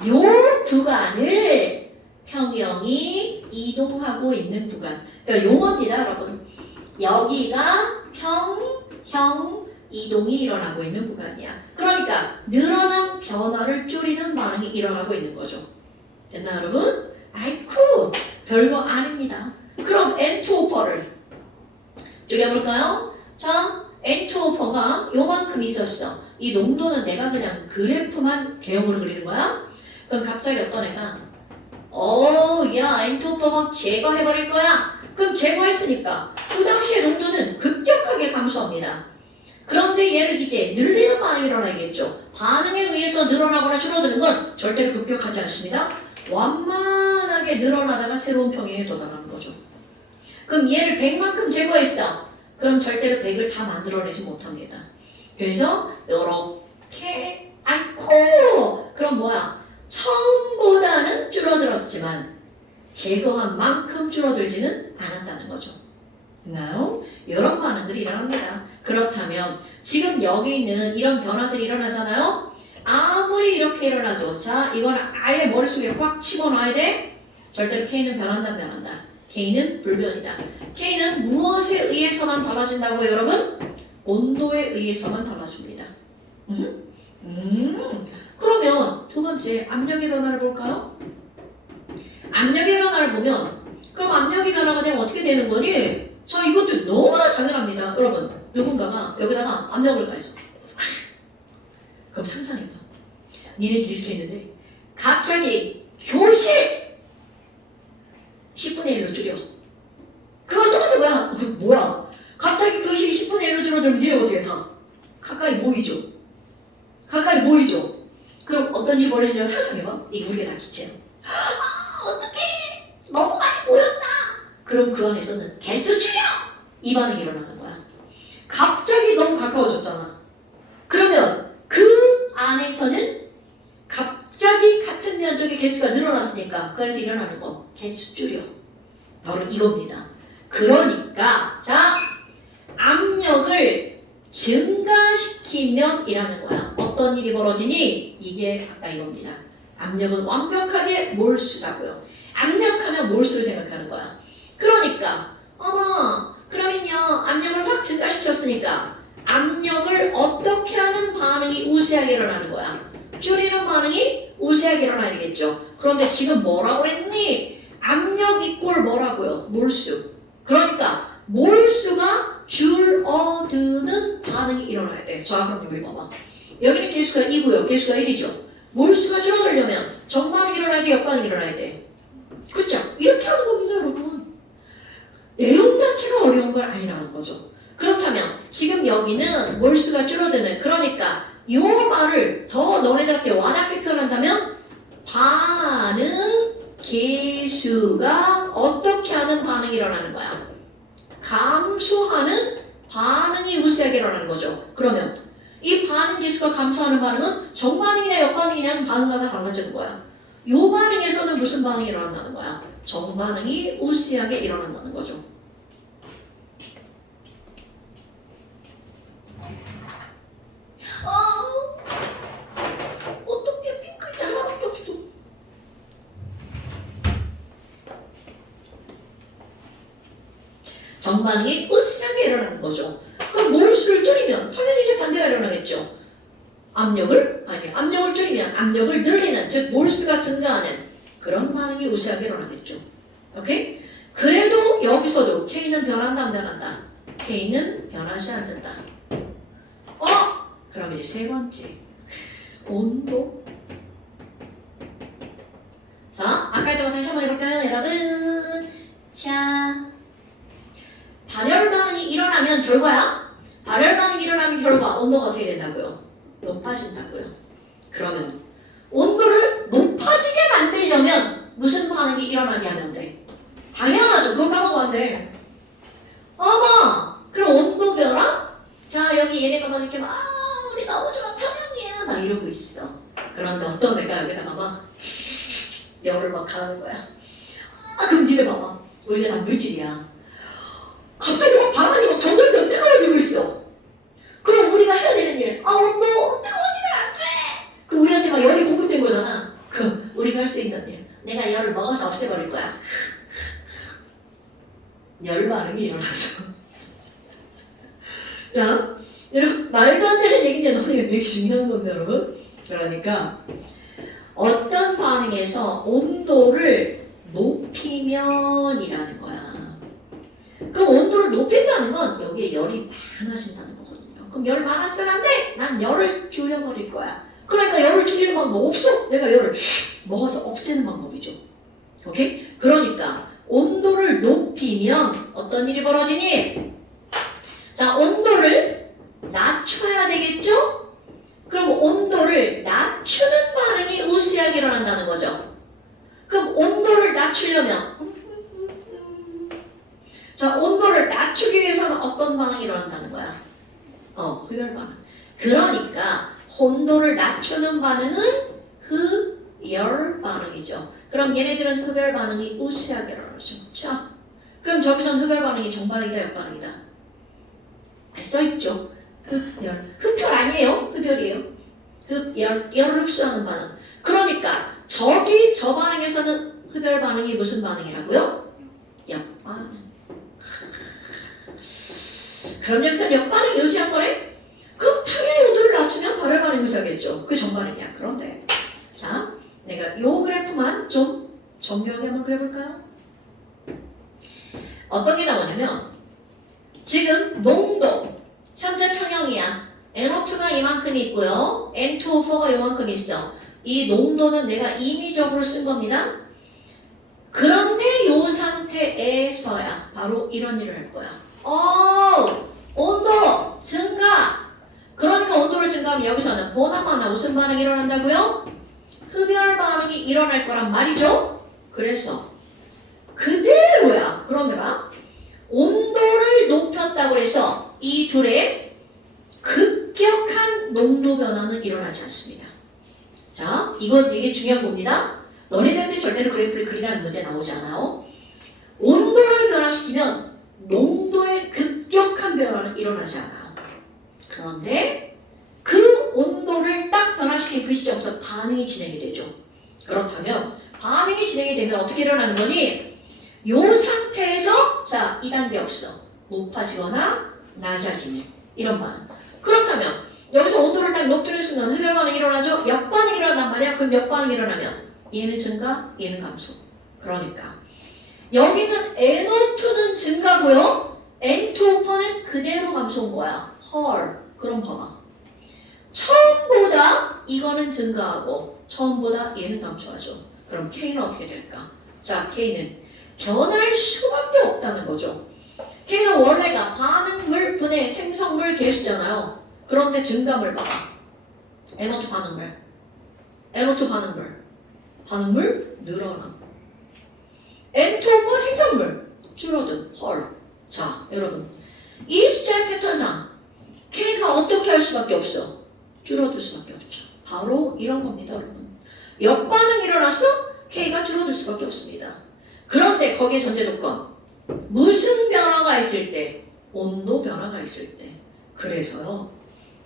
요 구간을 평형이 이동하고 있는 구간. 그러니까 용어입니다, 여러분. 여기가 평형 이동이 일어나고 있는 구간이야. 그러니까 늘어난 변화를 줄이는 반응이 일어나고 있는 거죠. 됐나 여러분? 아이쿠 별거 아닙니다. 그럼 N2O4를 줄여볼까요? 자, N2O4가 요만큼 있었어. 이 농도는 내가 그냥 그래프만 개형으로 그리는 거야. 그럼 갑자기 어떤 애가 야, N2O4 제거해버릴 거야. 그럼 제거했으니까 그 당시의 농도는 급격하게 감소합니다. 그런데 얘를 이제 늘리는 반응이 일어나겠죠. 반응에 의해서 늘어나거나 줄어드는 건 절대로 급격하지 않습니다. 완만하게 늘어나다가 새로운 평형에 도달하는 거죠. 그럼 얘를 100만큼 제거했어. 그럼 절대로 100을 다 만들어내지 못합니다. 그래서 요렇게 아이코 그럼 뭐야? 처음보다는 줄어들었지만 제거한 만큼 줄어들지는 않았다는 거죠. 됐나요? 이런 반응들이 일어납니다. 그렇다면 지금 여기 있는 이런 변화들이 일어나잖아요. 아무리 이렇게 일어나도 자 이거는 아예 머릿속에 꽉 집어넣어야 돼. 절대로 K는 변한다. K는 불변이다. K는 무엇에 의해서만 달라진다고요, 여러분? 온도에 의해서만 달라집니다. 그러면 두 번째 압력의 변화를 볼까요? 압력의 변화를 보면 그럼 압력의 변화가 되면 어떻게 되는 거니? 자, 이것도 너무나 당연합니다. 여러분, 누군가가 여기다가 압력을 가했어. 그럼 상상해봐. 니네들이 이렇게 있는데 갑자기 교실 10분의 1로 줄여. 그거 똑같은 거야. 뭐야? 갑자기 교실이 10분의 1로 줄어들면 니네 어떻게 다? 가까이 모이죠. 그럼 어떤 일이 벌어지냐고 상상해봐. 이게 우리가 다 기체야. 어떡해. 너무 많이 모였다. 그럼 그 안에서는 개수 줄여! 이 반응이 일어나는 거야. 갑자기 너무 가까워졌잖아. 그러면 그 안에서는 갑자기 갑자기 같은 면적의 개수가 늘어났으니까 그래서 일어나는 거 개수 줄여. 바로 이겁니다. 그러니까 자 압력을 증가시키면 이라는 거야. 어떤 일이 벌어지니? 이게 아까 이겁니다. 압력은 완벽하게 몰수다고요. 압력하면 몰수를 생각하는 거야. 그러니까 어머 그러면요 압력을 확 증가시켰으니까 압력을 어떻게 하는 반응이 우세하게 일어나는 거야. 줄이는 반응이 우세하게 일어나야 되겠죠. 그런데 지금 뭐라고 했니? 압력 이꼴 뭐라고요? 몰수. 그러니까 몰수가 줄어드는 반응이 일어나야 돼. 자 그럼 여기 봐봐. 여기는 개수가 2고요. 개수가 1이죠. 몰수가 줄어들려면 정반응이 일어나야 돼? 역반응이 일어나야 돼? 그쵸? 이렇게 하는 겁니다 여러분. 내용 자체가 어려운 건 아니라는 거죠. 그렇다면 지금 여기는 몰수가 줄어드는 그러니까 이 말을 더 너네들한테 와닿게 표현한다면 반응 개수가 어떻게 하는 반응이 일어나는 거야? 감소하는 반응이 우세하게 일어나는 거죠. 그러면 이 반응 개수가 감소하는 반응은 정반응이냐 역반응이냐는 반응마다 달라지는 거야. 이 반응에서는 무슨 반응이 일어난다는 거야? 정반응이 우세하게 일어난다는 거죠. 어떻게 핑크지 하나밖에 없어. 정반응이 으스하게 일어나는 거죠. 그럼 몰수를 줄이면 당연히 이제 반대가 일어나겠죠. 압력을 줄이면 압력을 늘리는 즉 몰수가 증가하는 그런 반응이 우세하게 일어나겠죠. 오케이? 그래도 여기서도 K는 변한다 안 변한다? K는 변하지 않는다. 그럼 이제 세 번째 온도. 자 아까 했던 거 다시 한번 해볼까요 여러분? 자 발열 반응이 일어나면 결과야. 발열 반응이 일어나면 결과 온도가 어떻게 된다고요? 높아진다고요. 그러면 온도를 높아지게 만들려면 무슨 반응이 일어나게 하면 돼? 당연하죠. 그거 까먹으면 안 돼. 어머 그럼 온도 변화? 자 여기 얘네가 막 이렇게 막 우리 너무 좋아 평형이야 막 이러고 있어. 그런데 어떤 애가 여기다가 막 열을 막 가하는 거야. 그럼 니네 봐봐. 우리가 다 물질이야. 갑자기 막 바람이 막 점점 뜨거워지고 있어. 그럼 우리가 해야 되는 일, 온도 뜨거워지면 안 돼. 그 우리한테 막 열이 공급된 거잖아. 그럼 우리가 할 수 있는 일, 내가 열을 먹어서 없애버릴 거야. 열 반응이 일어나서. 자, 여러분 말도 안 되는 얘기인데 너무 되게 중요한 겁니다, 여러분. 그러니까 어떤 반응에서 온도를 높이면이라는 거야. 그럼 온도를 높인다는 건 여기에 열이 많아진다는 거거든요. 그럼 열 많아지면 안 돼! 난 열을 줄여버릴 거야. 그러니까 열을 줄이는 방법 없어. 내가 열을 먹어서 없애는 방법이죠. 오케이? 그러니까 온도를 높이면 어떤 일이 벌어지니? 자, 온도를 낮춰야 되겠죠? 그럼 온도를 낮추는 반응이 우세하게 일어난다는 거죠. 그럼 온도를 낮추려면 자, 온도를 낮추기 위해서는 어떤 반응이 일어난다는 거야? 흡열 반응. 그러니까 온도를 낮추는 반응은 흡열 반응이죠. 그럼 얘네들은 흡열 반응이 우세하게 일어나죠. 자, 그럼 저기선 흡열 반응이 정반응이다, 역반응이다? 써있죠. 흡열. 흡혈 아니에요? 흡열이에요. 흡열, 열을 흡수하는 반응. 그러니까 저 반응에서는 흡열 반응이 무슨 반응이라고요? 역반응. 그럼 여기서 역반응이 우세한 거네? 그럼 당연히 온도를 낮추면 발열 반응이 우세하겠죠. 그 정반응이야. 그런데 자, 내가 요 그래프만 좀 정교하게 한번 그려볼까요? 어떤 게 나오냐면 지금 농도 현재 평형이야. NO2가 이만큼 있고요. N2O4가 이만큼 있어. 이 농도는 내가 임의적으로 쓴 겁니다. 그런데 이 상태에서야 바로 이런 일을 할 거야. 온도 증가. 그러니까 온도를 증가하면 여기서는 보나마나 무슨 반응이 일어난다고요? 흡열 반응이 일어날 거란 말이죠. 그래서 그대로야. 그런데 봐. 온도를 높였다고 해서 이 둘의 급격한 농도 변화는 일어나지 않습니다. 자, 이거 되게 중요한 겁니다. 너네들한테 절대로 그래프를 그리라는 문제 나오지 않아요. 온도를 변화시키면 농도의 급격한 변화는 일어나지 않아요. 그런데 그 온도를 딱 변화시킨 그 시점부터 반응이 진행이 되죠. 그렇다면 반응이 진행이 되면 어떻게 일어나는 거니? 요 상태에서 자 2단계 없어. 높아지거나 낮아지는 이런 반응. 그렇다면 여기서 온도를 딱 높이는 순간 흡열 반응이 일어나죠? 역반응이 일어난단 말이야. 그럼 역반응이 일어나면 얘는 증가, 얘는 감소. 그러니까 여기는 NO2는 증가고요. N2O4는 그대로 감소한 거야. 헐. 그럼 봐봐. 처음보다 이거는 증가하고 처음보다 얘는 감소하죠. 그럼 K는 어떻게 될까? 자, K는 변할 수밖에 없다는 거죠. K는 원래가 반응물 분해 생성물 개수잖아요. 그런데 증가물 봐봐. NO2 반응물. NO2 반응물. 반응물 늘어나. N2O4 생성물 줄어든. 헐. 자, 여러분. 이 숫자의 패턴상 K가 어떻게 할 수밖에 없어? 줄어들 수밖에 없죠. 바로 이런 겁니다, 여러분. 역반응이 일어나서 K가 줄어들 수밖에 없습니다. 그런데 거기에 전제 조건. 무슨 변화가 있을 때? 온도 변화가 있을 때. 그래서요.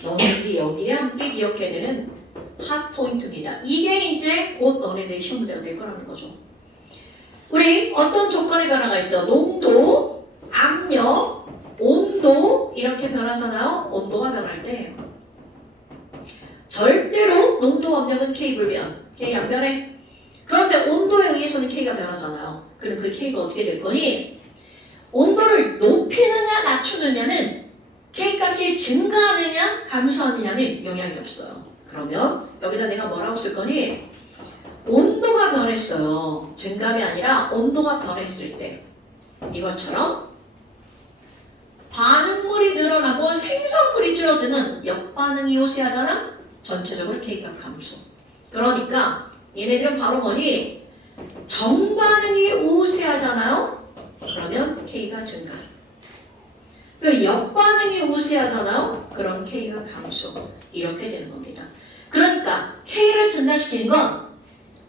너네들이 여기에 함께 기억해야 되는 핫 포인트입니다. 이게 이제 곧 너네들의 시험 문제가 될 거라는 거죠. 우리 어떤 조건의 변화가 있어? 농도, 압력, 온도 이렇게 변하잖아요. 온도가 변할 때 절대로 농도 압력은 K 불변. K 안 변해. 그런데 온도에 의해서는 K가 변하잖아요. 그럼 그 K가 어떻게 될 거니? 온도를 높이느냐 낮추느냐는 K값이 증가하느냐 감소하느냐는 영향이 없어요. 그러면 여기다 내가 뭐라고 쓸 거니? 온도가 변했어요. 증감이 아니라 온도가 변했을 때 이것처럼 반응물이 늘어나고 생성물이 줄어드는 역반응이 우세하잖아? 전체적으로 K가 감소. 그러니까 얘네들은 바로 뭐니? 정반응이 우세하잖아요? 그러면 K가 증가. 그 역반응이 우세하잖아요? 그럼 K가 감소. 이렇게 되는 겁니다. 그러니까 K를 증가시키는 건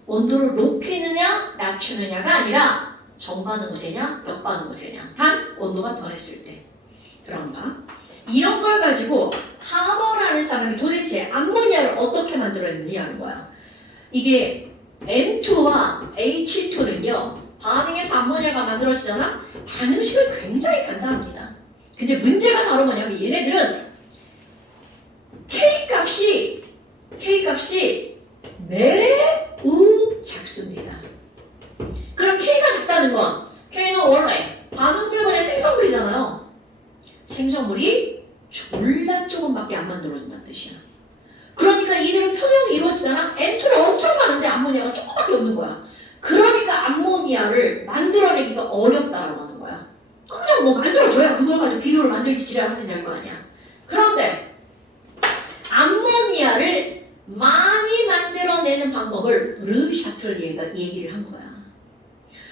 온도를 높이느냐 낮추느냐가 아니라 정반응 우세냐 역반응 우세냐 단 온도가 변했을 때. 그런가? 이런 걸 가지고 하버라는 사람이 도대체 암모니아를 어떻게 만들어냈느냐 하는 거야. 이게 N2와 H2는요 반응해서 암모니아가 만들어지잖아. 반응식은 굉장히 간단합니다. 근데 문제가 바로 뭐냐면 얘네들은 K값이 매우 작습니다. 그럼 K가 작다는 건 K는 원래 반응물분의 생성물이잖아요. 생성물이 졸라 조금밖에 안 만들어진다는 뜻이야. 그러니까 이들은 평형이 이루어지잖아. N2는 엄청 많은데 암모니아가 조금밖에 없는 거야. 그러니까 암모니아를 만들어내기가 어렵다라고 하는 거야. 그냥 뭐 만들어줘야 그걸 가지고 비료를 만들지 지랄하지 될 거 아니야. 그런데 암모니아를 많이 만들어내는 방법을 르샤틀리에가 얘기를 한 거야.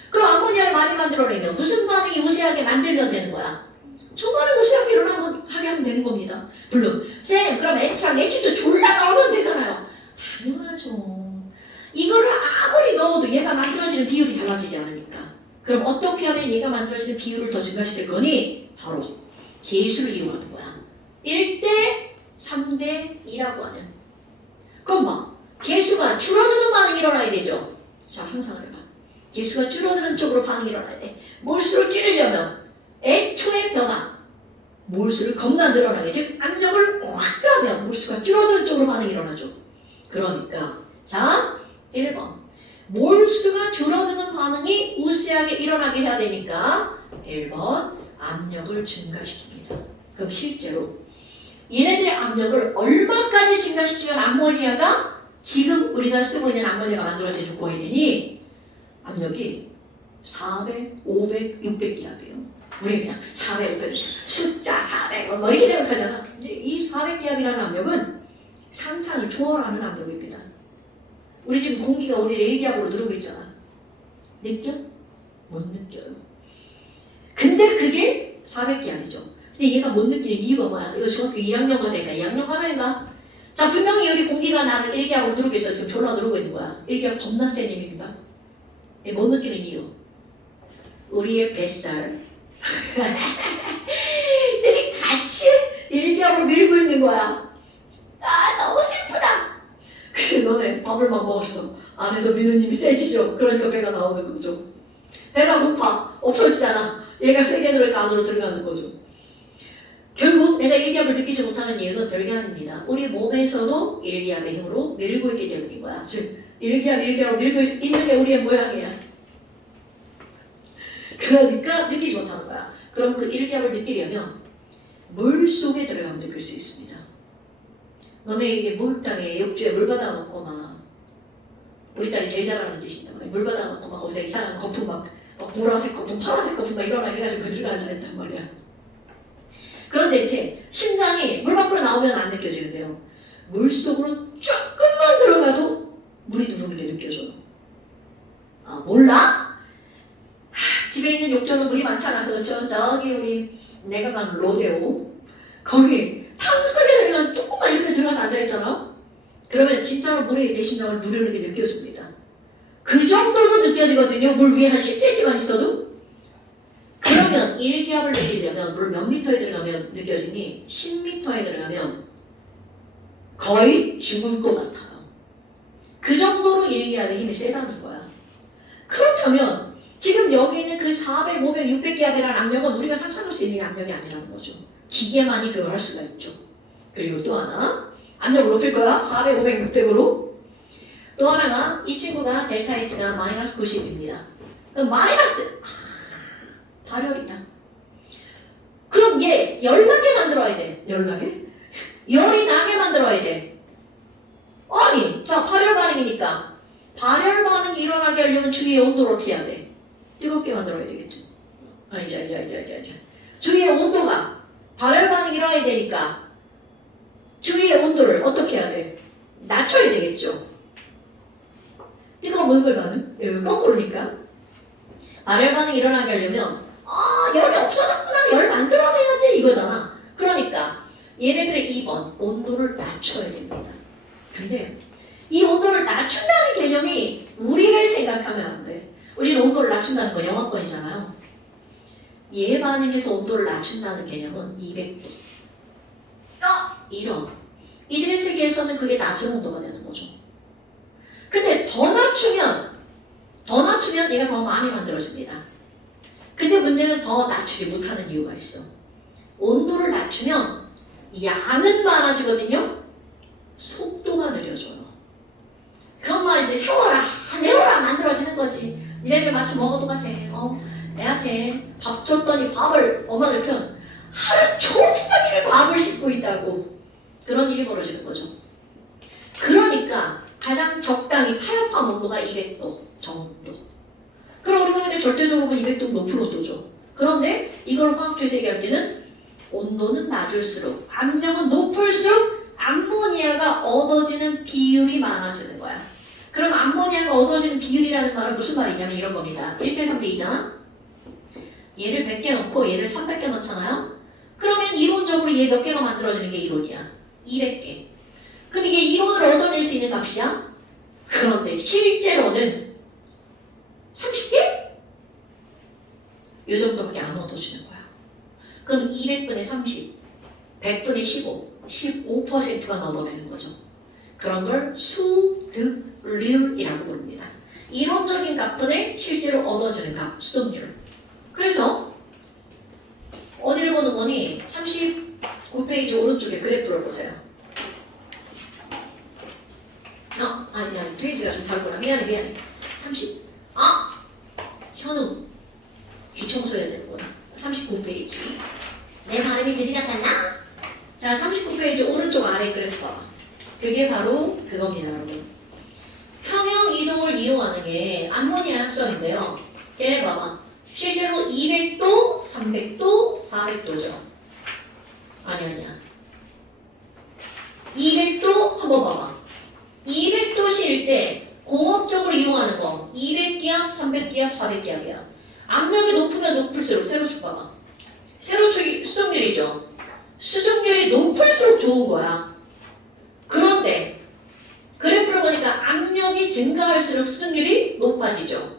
그럼 암모니아를 많이 만들어내면 무슨 반응이 우세하게 만들면 되는 거야? 정반응 우세하게 일어나게 하면 되는 겁니다. 물론 쌤 그럼 N랑 H도 졸라 넣으면 되잖아요. 당연하죠. 이거를 아무리 넣어도 얘가 만들어지는 비율이 달라지지 않으니까. 그럼 어떻게 하면 얘가 만들어지는 비율을 더 증가시킬 거니? 바로 계수를 이용하는 거야. 1대 3대 2라고 하는. 그럼 뭐 계수가 줄어드는 반응이 일어나야 되죠. 자 상상을 해봐. 계수가 줄어드는 쪽으로 반응이 일어나야 돼. 몰수를 줄이려면 N2의 변화 몰수를 겁나 늘어나게 즉 압력을 확 가면 몰수가 줄어드는 쪽으로 반응이 일어나죠. 그러니까 자 1번 몰수가 줄어드는 반응이 우세하게 일어나게 해야 되니까 1번 압력을 증가시킵니다. 그럼 실제로 얘네들의 압력을 얼마까지 증가시키면 암모니아가 지금 우리가 쓰고 있는 암모니아가 만들어져 있고 되니 압력이 400, 500, 600기압이에요. 우리 그냥 400, 500, 숫자 400 뭐 이렇게 생각하잖아. 근데 이 400기압이라는 압력은 상상을 초월하는 압력입니다. 우리 지금 공기가 우리 1기압으로 들어오고 있잖아. 느껴? 못 느껴요. 근데 그게 400기압이죠. 근데 얘가 못 느끼는 이유가 뭐야? 이거 중학교 1학년 과정인가 2학년 과정인가? 자, 분명히 여기 공기가 나를 일기압으로 누르고 있어요. 지금 졸라 누르고 있는 거야. 일기압 겁나 센 힘입니다. 못 느끼는 이유. 우리의 뱃살. 들이 같이 일기압으로 밀고 있는 거야. 아, 너무 슬프다. 그래, 너네 밥을 막 먹었어. 안에서 미는 힘이 세지죠. 그러니까 배가 나오는 거죠. 배가 고파. 없어지잖아. 얘가 세계들을 안으로 들어가는 거죠. 결국 내가 일기압을 느끼지 못하는 이유는 별게 아닙니다. 우리 몸에서도 일기압의 힘으로 밀고 있기 때문인 거야. 즉 일기압으로 밀고 있는 게 우리의 모양이야. 그러니까 느끼지 못하는 거야. 그럼 그 일기압을 느끼려면 물 속에 들어가면 느낄 수 있습니다. 너네 이게 목욕탕에 욕조에 물 받아 놓고 막 우리 딸이 제일 잘하는 짓이다. 물 받아 놓고 막 거기다 이상한 거품 막 보라색 거품, 파란색 거품 막 이런 거 해가지고 그 들어가 앉아있단 말이야. 그런데 이렇게 심장이 물 밖으로 나오면 안 느껴지는데요. 물 속으로 조금만 들어가도 물이 누르는 게 느껴져요. 아, 몰라? 집에 있는 욕조는 물이 많지 않아서 그렇죠. 저기 우리 내가 간 로데오 거기 탕 속에 들어가서 조금만 이렇게 들어가서 앉아있잖아. 그러면 진짜로 물이 내 심장을 누르는 게 느껴집니다. 그 정도로 느껴지거든요. 물 위에 한 10cm만 있어도. 그러면 일기압을 느끼려면 물 몇 미터에 들어가면 느껴지니 10미터에 들어가면 거의 죽을 것 같아요. 그 정도로 일기압의 힘이 세다는 거야. 그렇다면 지금 여기 있는 그 400, 500, 600기압이라는 압력은 우리가 상상할 수 있는 압력이 아니라는 거죠. 기계만이 그걸 할 수가 있죠. 그리고 또 하나 압력을 높일 거야. 400, 500, 600으로. 또 하나가 이 친구가 델타 H가 마이너스 90입니다. 그럼 마이너스 발열이다. 그럼 얘 열나게 만들어야 돼. 열나게? 열이 나게 만들어야 돼. 아니, 자 발열 반응이니까 발열 반응이 일어나게 하려면 주위의 온도를 어떻게 해야 돼? 뜨겁게 만들어야 되겠죠. 이제. 주위의 온도가 발열 반응이 일어나야 되니까 주위의 온도를 어떻게 해야 돼? 낮춰야 되겠죠. 뜨거운 얼굴 반응? 여기 거꾸로니까. 발열 반응이 일어나게 하려면 열이 없어졌구나. 열 만들어내야지 이거잖아. 그러니까 얘네들의 2번 온도를 낮춰야 됩니다. 근데 이 온도를 낮춘다는 개념이 우리를 생각하면 안 돼. 우리는 온도를 낮춘다는 거 영어권이잖아요. 얘 반응에서 온도를 낮춘다는 개념은 200도. 이런. 이들 세계에서는 그게 낮은 온도가 되는 거죠. 근데 더 낮추면 얘가 더 많이 만들어집니다. 근데 문제는 더 낮추지 못하는 이유가 있어. 온도를 낮추면 양은 많아지거든요. 속도가 느려져요. 그런 말 이제 세워라 만들어지는 거지. 니네들 마치 뭐가 똑같아. 애한테 밥 줬더니 밥을 엄마들 편 하루 종일 밥을 씹고 있다고. 그런 일이 벌어지는 거죠. 그러니까 가장 적당히 타협한 온도가 200도 정도. 그럼 우리가 근데 절대적으로 보면 200도 높은 온도죠. 그런데 이걸 화학적에서 얘기할 때는 온도는 낮을수록 압력은 높을수록 암모니아가 얻어지는 비율이 많아지는 거야. 그럼 암모니아가 얻어지는 비율이라는 말은 무슨 말이냐면 이런 겁니다. 1대 3대 2잖아. 얘를 100개 넣고 얘를 300개 넣잖아요. 그러면 이론적으로 얘 몇 개가 만들어지는 게 이론이야. 200개. 그럼 이게 이론을 얻어낼 수 있는 값이야. 그런데 실제로는 30개? 이 정도밖에 안 얻어지는 거야. 그럼 200분의 30, 100분의 15, 15%만 얻어내는 거죠. 그런 걸 수득률이라고 부릅니다. 이론적인 값분의 실제로 얻어지는 값, 수득률. 그래서 어디를 보는 거니? 39페이지 오른쪽에 그래프를 보세요. 아니 페이지가 좀 다르구나. 미안해. 30. 현우 귀 청소해야 되는구나. 39페이지. 내 발음이 그지 같았나? 자, 39페이지 오른쪽 아래 그래프 봐봐. 그게 바로 그겁니다, 여러분. 평형 이동을 이용하는 게 암모니아 합성인데요. 걔네 봐봐. 실제로 200도, 300도, 400도죠. 아니야. 200도 한번 봐봐. 200도씨일 때 공업적으로 이용하는 거 200기압, 300기압, 400기압이야. 압력이 높으면 높을수록 세로축 봐봐. 세로축이 수정률이죠. 수정률이 높을수록 좋은 거야. 그런 증가할수록 수득률이 높아지죠.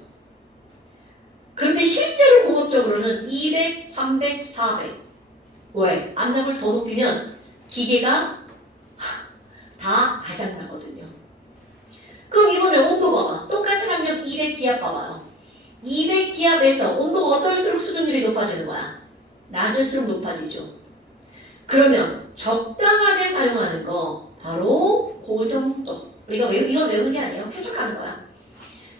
그런데 실제로 공업적으로는 200, 300, 400. 왜? 압력을 더 높이면 기계가 다 아작나거든요. 그럼 이번에 온도 봐봐. 똑같은 압력 200기압 봐봐요. 200기압에서 온도가 어떨수록 수준율이 높아지는 거야? 낮을수록 높아지죠. 그러면 적당하게 사용하는 거 바로 그 정도. 우리가 이건 외우는 게 아니에요. 해석하는 거야.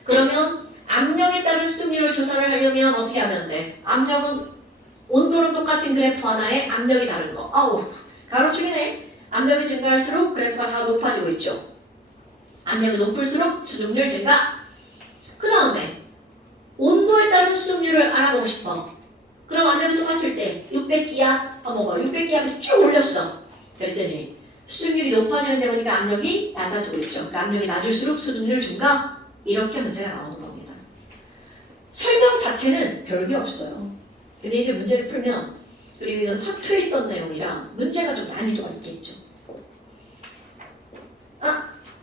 그러면 압력에 따른 수준율을 조사를 하려면 어떻게 하면 돼? 압력은 온도는 똑같은 그래프 하나에 압력이 다른 거. 아우 가로축이네. 압력이 증가할수록 그래프가 다 높아지고 있죠. 압력이 높을수록 수증률 증가. 그 다음에 온도에 따른 수증률을 알아보고 싶어. 그럼 압력이 똑같을 때 600기압, 600기압에서 쭉 올렸어. 그랬더니 수증률이 높아지는 데 보니까 압력이 낮아지고 있죠. 그러니까 압력이 낮을수록 수증률 증가. 이렇게 문제가 나오는 겁니다. 설명 자체는 별게 없어요. 근데 이제 문제를 풀면 그리고 이건 확 트여있던 내용이라 문제가 좀 난이도가 있겠죠.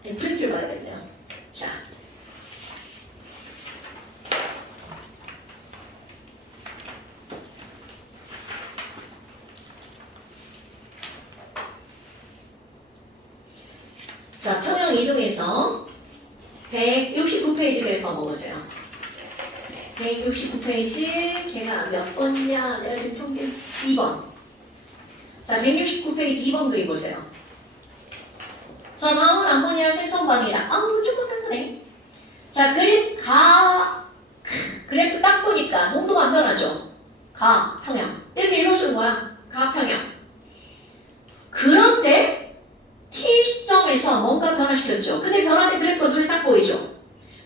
프린트를 봐야겠네요. 자, 평형 이동에서 169페이지 그래프 한번 보세요. 169페이지 걔가 몇 번이냐? 내가 지금 평균 2번. 자, 169페이지 2번 그림 보세요. 자, 다음은 암모니아 생성반응이다. 아우, 조금 다르네. 자, 그래프 딱 보니까 농도가 안 변하죠? 가, 평형. 이렇게 읽어주는 거야. 가, 평형. 그런데 T 시점에서 뭔가 변화시켰죠. 근데 변화된 그래프가 눈에 딱 보이죠?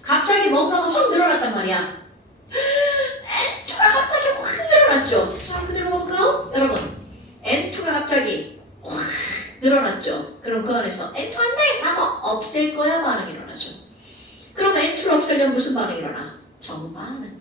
갑자기 뭔가가 확 늘어났단 말이야. N2가 갑자기 확 늘어났죠? 자, 그대로 볼까요? 여러분, N2가 갑자기 확 늘어났죠? 그럼 그 안에서 N2 안 돼! 나도 없앨 거야 반응이 일어나죠. 그럼 N2를 없애려면 무슨 반응이 일어나? 정반응.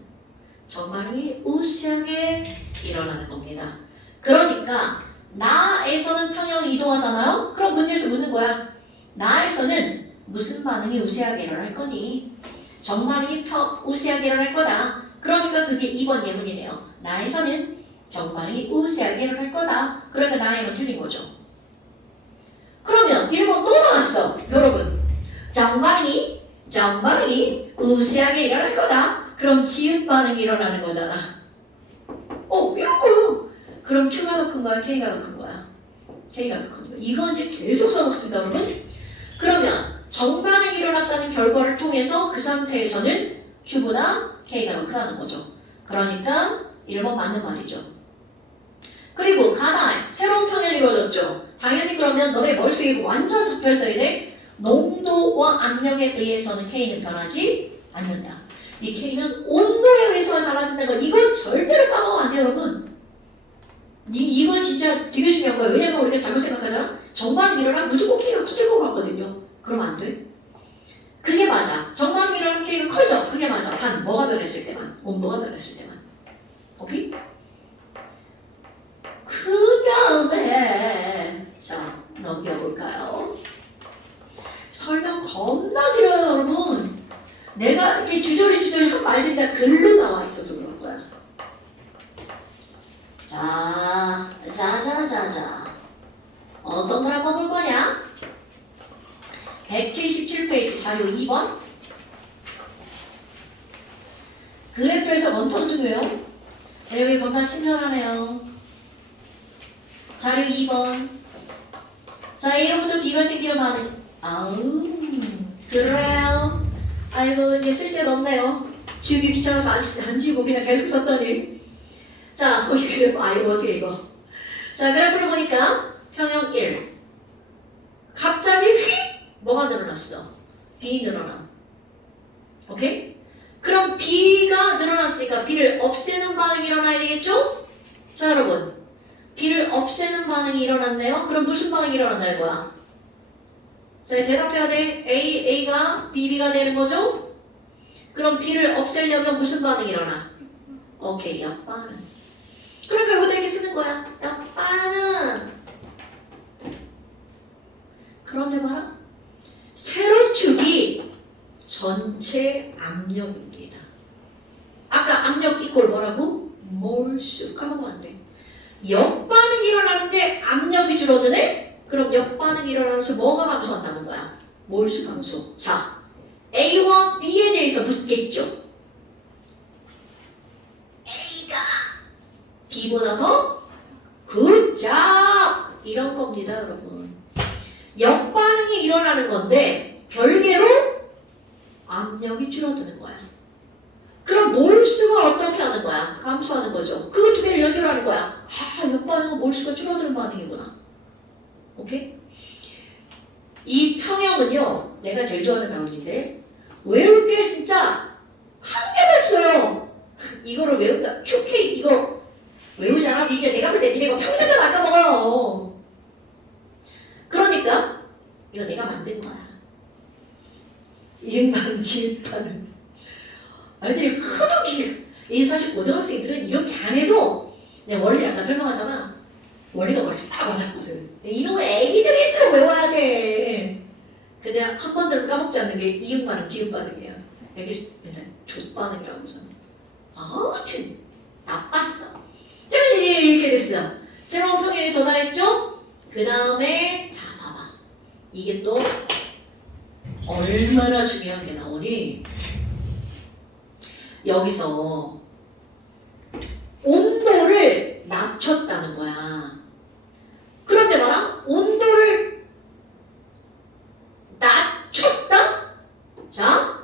정반응이 우세하게 일어나는 겁니다. 그러니까 나에서는 평형이 이동하잖아요? 그럼 문제에서 묻는 거야. 나에서는 무슨 반응이 우세하게 일어날 거니? 정반응이 우세하게 일어날 거다. 그러니까 그게 2번 예문이네요. 나에서는 정반응이 우세하게 일어날 거다. 그러니까 나에는 틀린 거죠. 그러면 1번 또 나왔어. 여러분, 정반응이 우세하게 일어날 거다. 그럼 지읒 반응이 일어나는 거잖아. 이런 거요. 그럼 Q가 더 큰 거야? K가 더 큰 거야? K가 더 큰 거야. 이건 이제 계속 써먹습니다, 여러분. 그러면 정반응이 일어났다는 결과를 통해서 그 상태에서는 Q보다 K가 더 크다는 거죠. 그러니까 1번 맞는 말이죠. 그리고 가다에 새로운 평형이 이루어졌죠. 당연히 그러면 너네 머릿속에 이거 완전 잡혀있어야 돼. 농도와 압력에 의해서는 K는 변하지 않는다. 이 K는 온도에 의해서만 달라진다는 거 이건 절대로 까먹으면 안 돼요, 여러분. 이건 진짜 되게 중요한 거예요. 왜냐면 우리가 잘못 생각하잖아. 정반응이 일어나면 무조건 K가 커질 것 같거든요. 그러면 안 돼. 그게 맞아. 정반응이 일어나면 K가 커져. 그게 맞아. 단 뭐가 변했을 때만. 온도가 변했을 때만. 오케이? 그 다음에 자 넘겨볼까요? 설명 겁나 길어요, 여러분. 내가 이렇게 주저리 한 말들이 다 글로 나와 있어서 그런 거야. 자. 어떤 걸 한번 볼 거냐? 177페이지 자료 2번. 그래프에서 엄청 중요해요. 여기 겁나 신선하네요. 자료 2번. 자, A로부터 B가 생기는 반응. 아우, 그래요. 아이고, 이제 쓸데도 없네요. 지우기 귀찮아서 안 지우고 그냥 계속 썼더니. 자, 거기 그래프. 이거 어떻게 이거. 자, 그래프를 보니까 평형 1. 갑자기 휙! 뭐가 늘어났어? B 늘어나. 오케이? 그럼 B가 늘어났으니까 B를 없애는 반응이 일어나야 되겠죠? 자, 여러분. B를 없애는 반응이 일어났네요. 그럼 무슨 반응이 일어난다 이거야? 자, 대답해야 돼. A가 B가 되는 거죠? 그럼 B를 없애려면 무슨 반응이 일어나? 오케이, 역반응. 그러니까 이거 이렇게 쓰는 거야. 역반응. 그런데 봐라. 세로축이 전체 압력입니다. 아까 압력 이꼴 뭐라고? 몰수. 까먹으면 안 돼. 역반응이 일어나는데 압력이 줄어드네? 그럼 역반응이 일어나면서 뭐가 감소한다는 거야? 몰수 감소. 자, A와 B에 대해서 묻겠죠. A가 B보다 더 굿잡! 이런 겁니다, 여러분. 역반응이 일어나는 건데 별개로 압력이 줄어드는 거야. 그럼 몰수가 어떻게 하는 거야? 감소하는 거죠. 그거 두 개를 연결하는 거야. 아, 역반응은 몰수가 줄어드는 반응이구나. 오케이? 이 평형은요, 내가 제일 좋아하는 단원인데 외울 게 진짜 한 개도 없어요. 이거를 외운다. QK 이거 외우지 않아? 이제 내가 볼 때 니네 이거 평생 다 안 까먹어요. 그러니까 이거 내가 만든 거야. 이응반 지읒반응. 아이들이 하도 이 사실 고등학생들은 이렇게 안 해도 내가 원리 아까 설명하잖아. 원리가 머리에서 딱 맞았거든. 이놈의 애기들일수록 외워야 돼. 근데 한 번도 까먹지 않는 게 이응 반응, 지읒 반응이야. 애들 맨날 조 반응이라고 하잖아. 하여튼 나빴어. 자, 이렇게 됐어. 새로운 평형에 도달했죠? 그 다음에 자 봐봐. 이게 또 얼마나 중요한 게 나오니? 여기서 온도를 낮췄다는 거야. 그런데 봐라. 온도를 낮췄다? 자,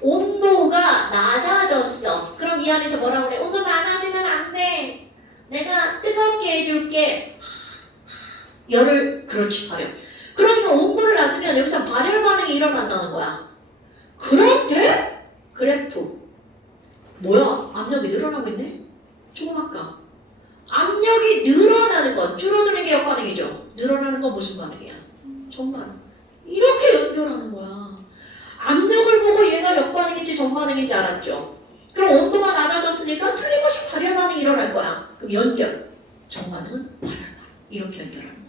온도가 낮아졌어. 그럼 이 안에서 뭐라고 그래? 온도 많아지면 안 돼. 내가 뜨겁게 해줄게. 열을, 그렇지, 발열. 그러니까 온도를 낮으면 여기서 발열 반응이 일어난다는 거야. 그런데 그래프 뭐야? 압력이 늘어나고 있네? 조금 아까 압력이 늘어나는 건 줄어드는 게 역반응이죠. 늘어나는 건 무슨 반응이야? 정반응. 이렇게 연결하는 거야. 압력을 보고 얘가 역반응인지 정반응인지 알았죠. 그럼 온도가 낮아졌으니까 틀림없이 발열 반응이 일어날 거야. 그럼 연결. 정반응은 발열 반응. 이렇게 연결하는 거야.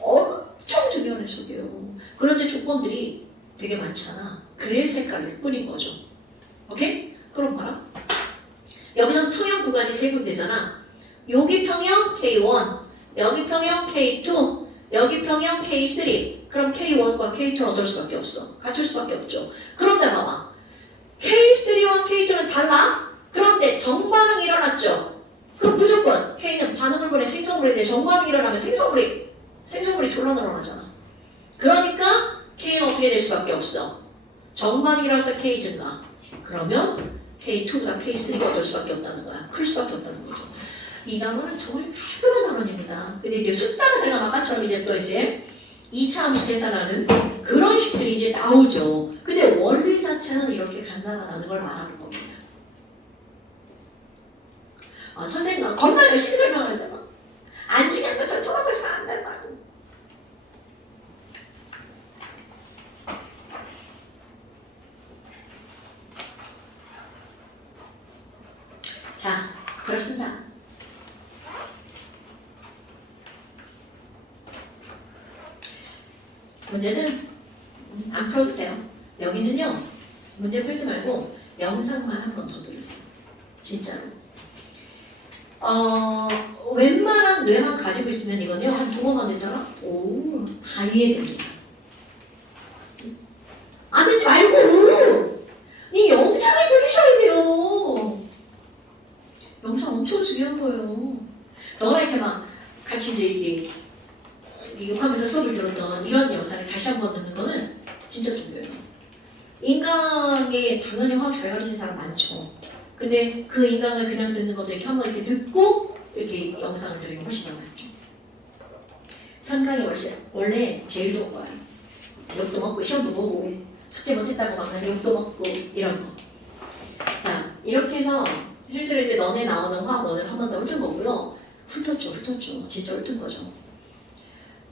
엄청 중요한 해석이에요. 그런데 조건들이 되게 많잖아. 그래서 헷갈릴 뿐인 거죠. 오케이? 그럼 봐라. 여기선 평형 구간이 세 군데잖아. 여기 평형 K1, 여기 평형 K2, 여기 평형 K3. 그럼 K1과 K2는 어쩔 수밖에 없어. 같을 수밖에 없죠. 그런데 봐봐. K3와 K2는 달라? 그런데 정반응이 일어났죠. 그럼 무조건 K는 반응을 보내 생성물인데 정반응이 일어나면 생성물이 졸라 늘어나잖아. 그러니까 K는 어떻게 될 수밖에 없어. 정반응이라서 K 증가. 그러면 K2가 K3가 어쩔 수밖에 없다는 거야. 클 수밖에 없다는 거죠. 이 단어는 정말 깔끔한 단원입니다. 근데 이제 숫자가 들어가면 아까처럼 이제 또 이제 2차 함수 계산하는 그런 식들이 이제 나오죠. 근데 원리 자체는 이렇게 간단하다는 걸 말하는 겁니다. 선생님은 겁나 열심히 설명하는데 막 안 중요한 것처럼 쳐다보고 있으면 안 된다고. 자, 그렇습니다. 문제는 안 풀어도 돼요. 여기는요, 문제 풀지 말고 영상만 한 번 더 들으세요. 진짜로. 웬만한 뇌만 가지고 있으면 이건요, 한 두 번만 되잖아? 오, 다 이해됩니다. 안 되지 말고! 이 영상을 들으셔야 돼요. 영상 엄청 중요한 거예요. 너랑 이렇게 막 같이 이제 하면서 수업을 들었던 이런 영상을 다시 한 번 듣는 거는 진짜 중요해요. 인강에 당연히 화학 잘 가르치는 사람 많죠. 근데 그 인강을 그냥 듣는 것도 이렇게 한번 이렇게 듣고 이렇게 영상을 들으는 게 훨씬 더 낫죠. 현강이 원래 제일 좋은 거야. 욕도 먹고 시험도 보고 숙제 못했다고 막 욕도 먹고 이런 거. 자, 이렇게 해서 실제로 이제 너네 나오는 화학원을 한 번 더 훑은 거고요. 훑었죠. 진짜 훑은 거죠.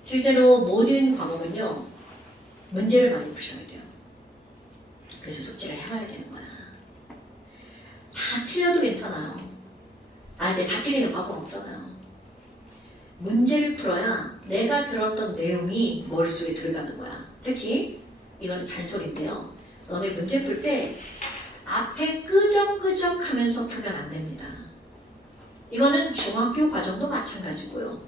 실제로 모든 과목은요, 문제를 많이 푸셔야 돼요. 그래서 숙제를 해봐야 되는 거야. 다 틀려도 괜찮아요. 근데 다 틀리는 과목 없잖아요. 문제를 풀어야 내가 들었던 내용이 머릿속에 들어가는 거야. 특히 이건 잔소리인데요. 너네 문제 풀 때 앞에 끄적끄적 하면서 펴면 안 됩니다. 이거는 중학교 과정도 마찬가지고요.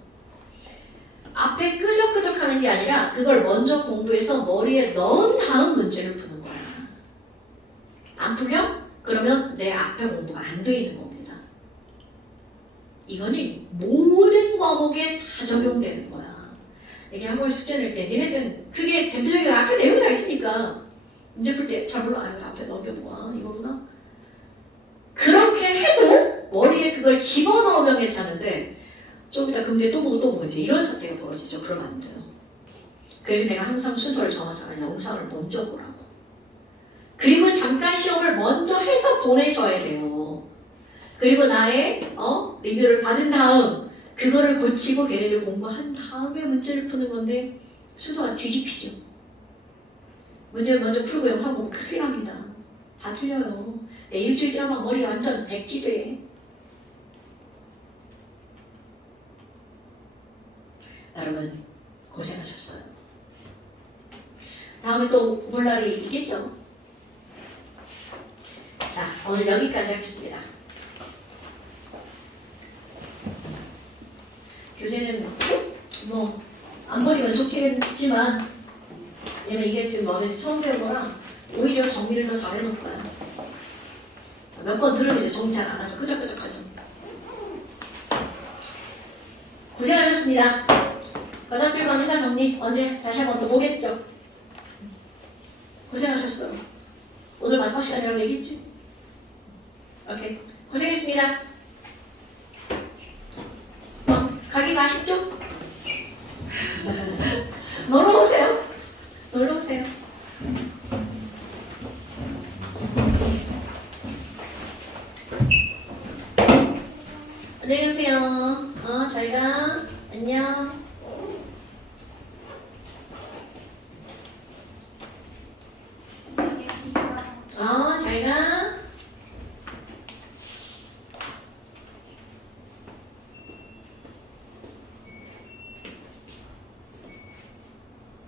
앞에 끄적끄적 하는 게 아니라 그걸 먼저 공부해서 머리에 넣은 다음 문제를 푸는 거야. 안 풀려? 그러면 내 앞에 공부가 안 돼 있는 겁니다. 이거는 모든 과목에 다 적용되는 거야. 이게 학원 숙제 낼 때 니네들은 그게 대표적인 앞에 내용 다 있으니까 문제 풀 때 잘 몰라. 아, 앞에 넘겨보아 이거구나. 그렇게 해도 머리에 그걸 집어넣으면 괜찮은데 좀 이따 그 문제 또 보고 또 보고 이제 이런 사태가 벌어지죠. 그러면 안 돼요. 그래서 내가 항상 순서를 정해서 영상을 먼저 보라고. 그리고 잠깐 시험을 먼저 해서 보내셔야 돼요. 그리고 나의 리뷰를 받은 다음 그거를 고치고 걔네들 공부한 다음에 문제를 푸는 건데 순서가 뒤집히죠. 문제 먼저 풀고 영상 보면 큰일 납니다. 다 틀려요. 일주일 지나면 머리 완전 백지돼. 여러분 고생하셨어요. 다음에 또 볼 날이 있겠죠? 자, 오늘 여기까지 하겠습니다. 교재는 뭐 안 버리면 좋겠지만 왜냐면 이게 지금 너네 처음 배운 거라 오히려 정리를 더 잘해놓을 거야. 몇 번 들으면 이제 정리 잘 안 하죠. 끄적끄적하죠. 고생하셨습니다. 과장필만 회사 정리 언제 다시 한번 또 보겠죠. 고생하셨어요. 오늘 마지막 시간이라고 얘기했지? 오케이. 고생했습니다.